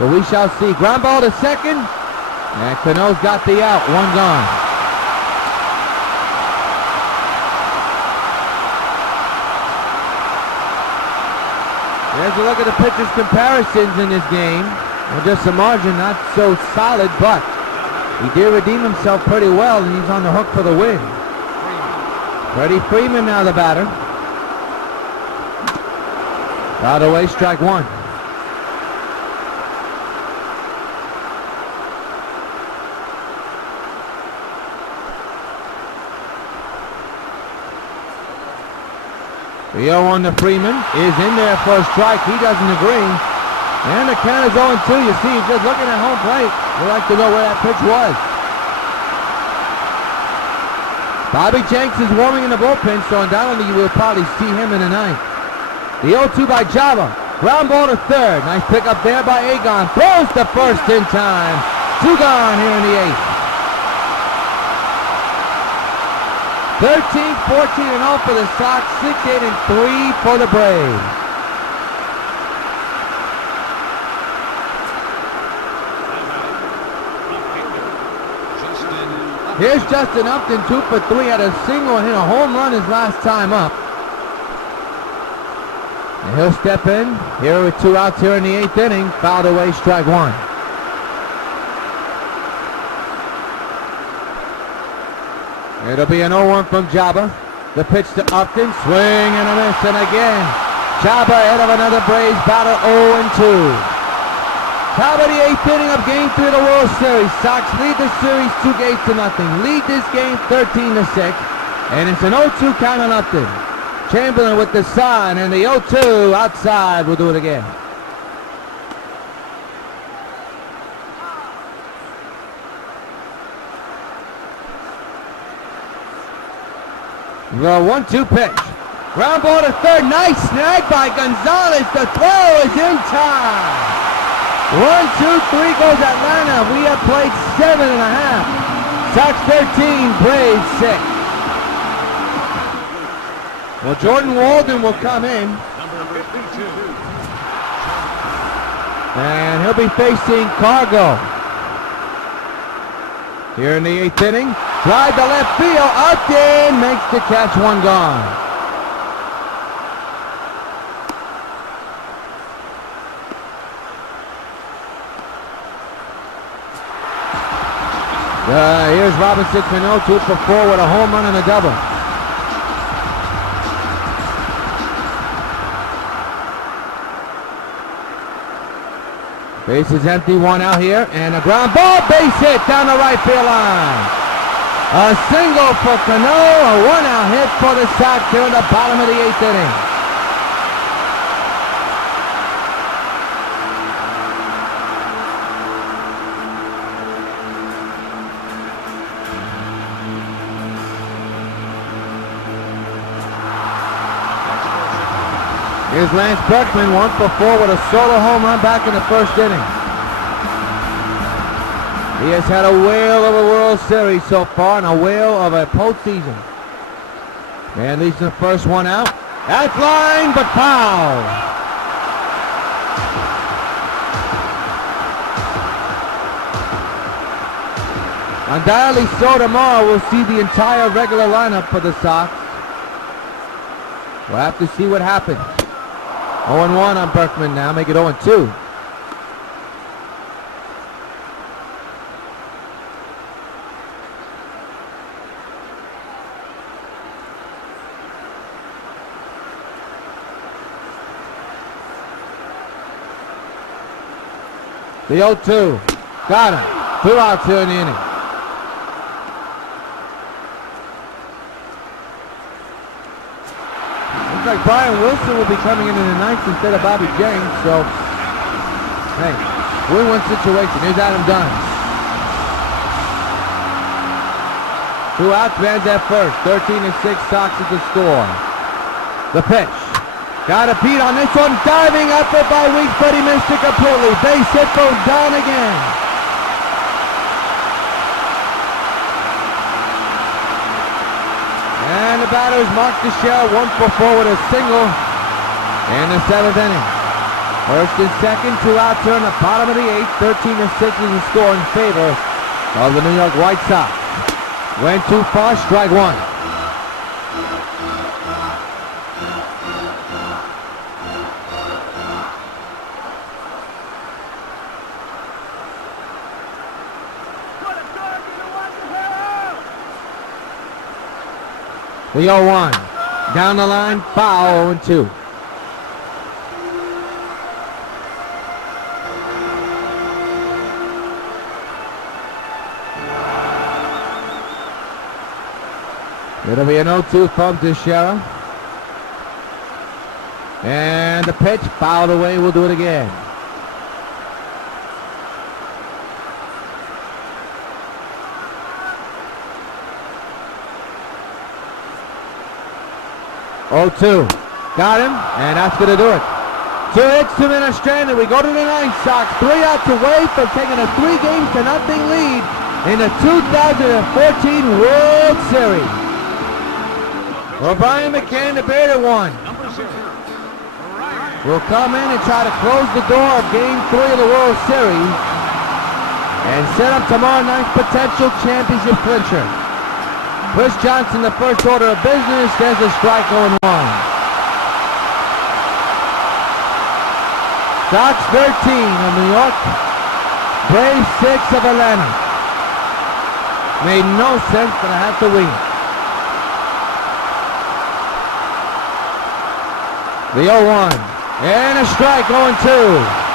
But we shall see. Ground ball to second. And Cano's got the out. One gone. There's a look at the pitchers' comparisons in this game. Well, just a margin, not so solid, but he did redeem himself pretty well, and he's on the hook for the win. Freddie Freeman now the batter. Fouled away, strike one. The 0-1 to Freeman is in there for a strike. He doesn't agree. And the count is 0-2. You see, he's just looking at home plate. We'd like to know where that pitch was. Bobby Jenks is warming in the bullpen, so undoubtedly you will probably see him in the ninth. The 0-2 by Java. Ground ball to third. Nice pickup there by Agon. Throws to first in time. Two gone here in the eighth. 13-14-0 for the Sox, 6-8-3 for the Braves. Here's Justin Upton, 2 for 3, had a single and hit a home run his last time up. And he'll step in here with 2 outs here in the eighth inning. Fouled away, strike one. It'll be an 0-1 from Jabba. The pitch to Upton, swing and a miss, and again, Jabba ahead of another Braves batter, 0-2. Top of the eighth inning of Game 3 of the World Series. Sox lead the series 2-0. Lead this game 13-6, and it's an 0-2 count on Upton. Chamberlain with the sign, and the 0-2 outside. We'll do it again. The 1-2 pitch. Ground ball to third. Nice snag by Gonzalez. The throw is in time. 1-2-3 goes Atlanta. We have played 7.5. Sox 13, Braves 6. Well, Jordan Walden will come in. And he'll be facing Cargo. Here in the 8th inning. Drive to left field. Upton makes the catch, one gone. Here's Robinson Cano, 2 for 4 with a home run and a double. Base is empty, 1 out here, and a ground ball, base hit down the right field line. A single for Cano, a 1 out hit for the Sox here in the bottom of the 8th inning. Here's Lance Berkman, 1 for 4 with a solo home run back in the 1st inning. He has had a whale of a World Series so far and a whale of a postseason. And leaves the first one out. That's line, but foul. Undoubtedly so tomorrow we'll see the entire regular lineup for the Sox. We'll have to see what happens. 0-1 on Berkman now, make it 0-2. The 0-2. Got him. 2 outs here in the inning. Looks like Brian Wilson will be coming into the 9th instead of Bobby James, so hey, win-win situation. Here's Adam Dunn. 2 outs, man's at first. 13-6 Sox is the score. The pitch. Got a beat on this one. Diving effort by Weeks, but he missed it completely. Base hit goes down again. And the batter is Mark Teixeira, 1 for 4 with a single in the 7th inning. First and second, 2 outs here in the bottom of the 8th. 13-6 is the score in favor of the New York White Sox. Went too far, strike 1. The 0-1. Down the line, foul, 0-2. It'll be an 0-2 from Teixeira. And the pitch fouled away. We'll do it again. Oh, 2. Got him, and that's going to do it. 2 hits, 2 men are stranded. We go to the 9th. Sox 3 outs away from taking a 3-0 lead in the 2014 World Series. Well, Brian McCann, the bearded one, will come in and try to close the door of Game 3 of the World Series and set up tomorrow night's potential championship clincher. Chris Johnson, the first order of business. There's a strike, 0-1. Sox 13 of New York. Braves 6 of Atlanta. Made no sense, but I have to win. The 0-1. And a strike, 0-2.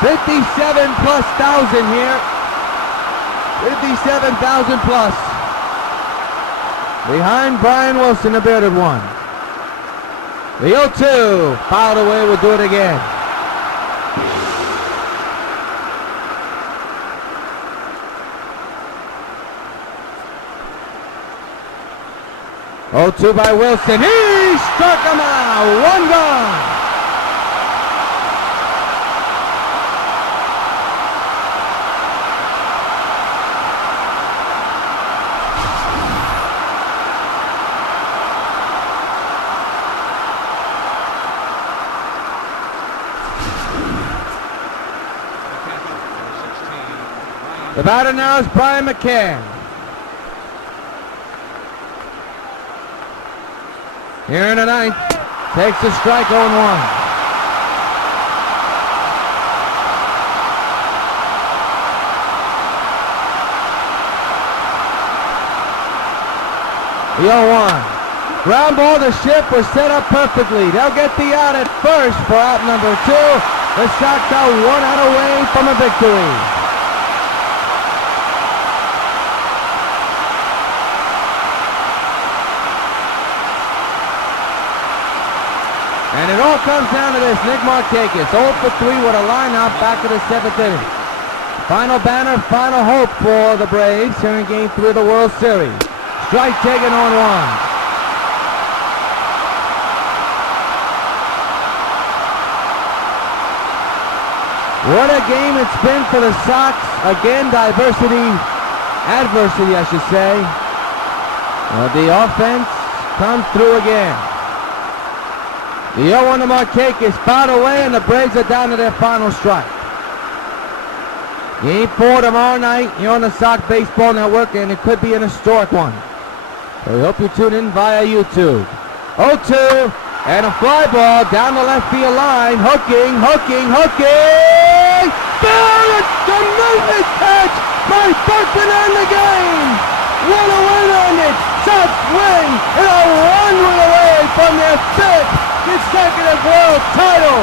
57,000+ here. 57,000+. Behind Brian Wilson, the bearded one. The 0-2. Fouled away. We'll do it again. Oh, 2 by Wilson. He struck him out. 1 gone. The batter now is Brian McCann. Here in the ninth, takes a strike, 0-1. The 0-1. Ground ball, the ship was set up perfectly. They'll get the out at first for out number 2. The Sox are 1 out away from a victory. And it all comes down to this. Nick Markakis, 0 for 3 with a lineout back of the 7th inning. Final banner, final hope for the Braves here in Game 3 of the World Series. Strike taken on 1. What a game it's been for the Sox. Again, adversity, I should say. The offense comes through again. The 0-1 to Markakis, fouled away, and the Braves are down to their final strike. Game 4 tomorrow night. You're on the Sox Baseball Network, and it could be an historic one. So we hope you tune in via YouTube. 0-2, and a fly ball down the left field line. Hooking. Brilliant! Tremendous catch by Berkman in the game! What a win on it! Sox win and are 1 win away from their 5th consecutive world title!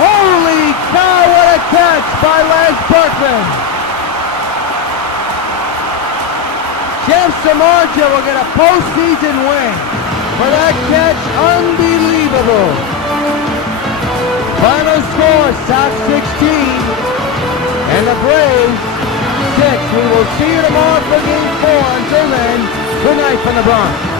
Holy cow, what a catch by Lance Berkman! Jeff Samardzija will get a postseason win for that catch. Unbelievable! Final score, Sox 16 and the Braves 6. We will see you tomorrow for Game 4. Until then, good night from the Bronx.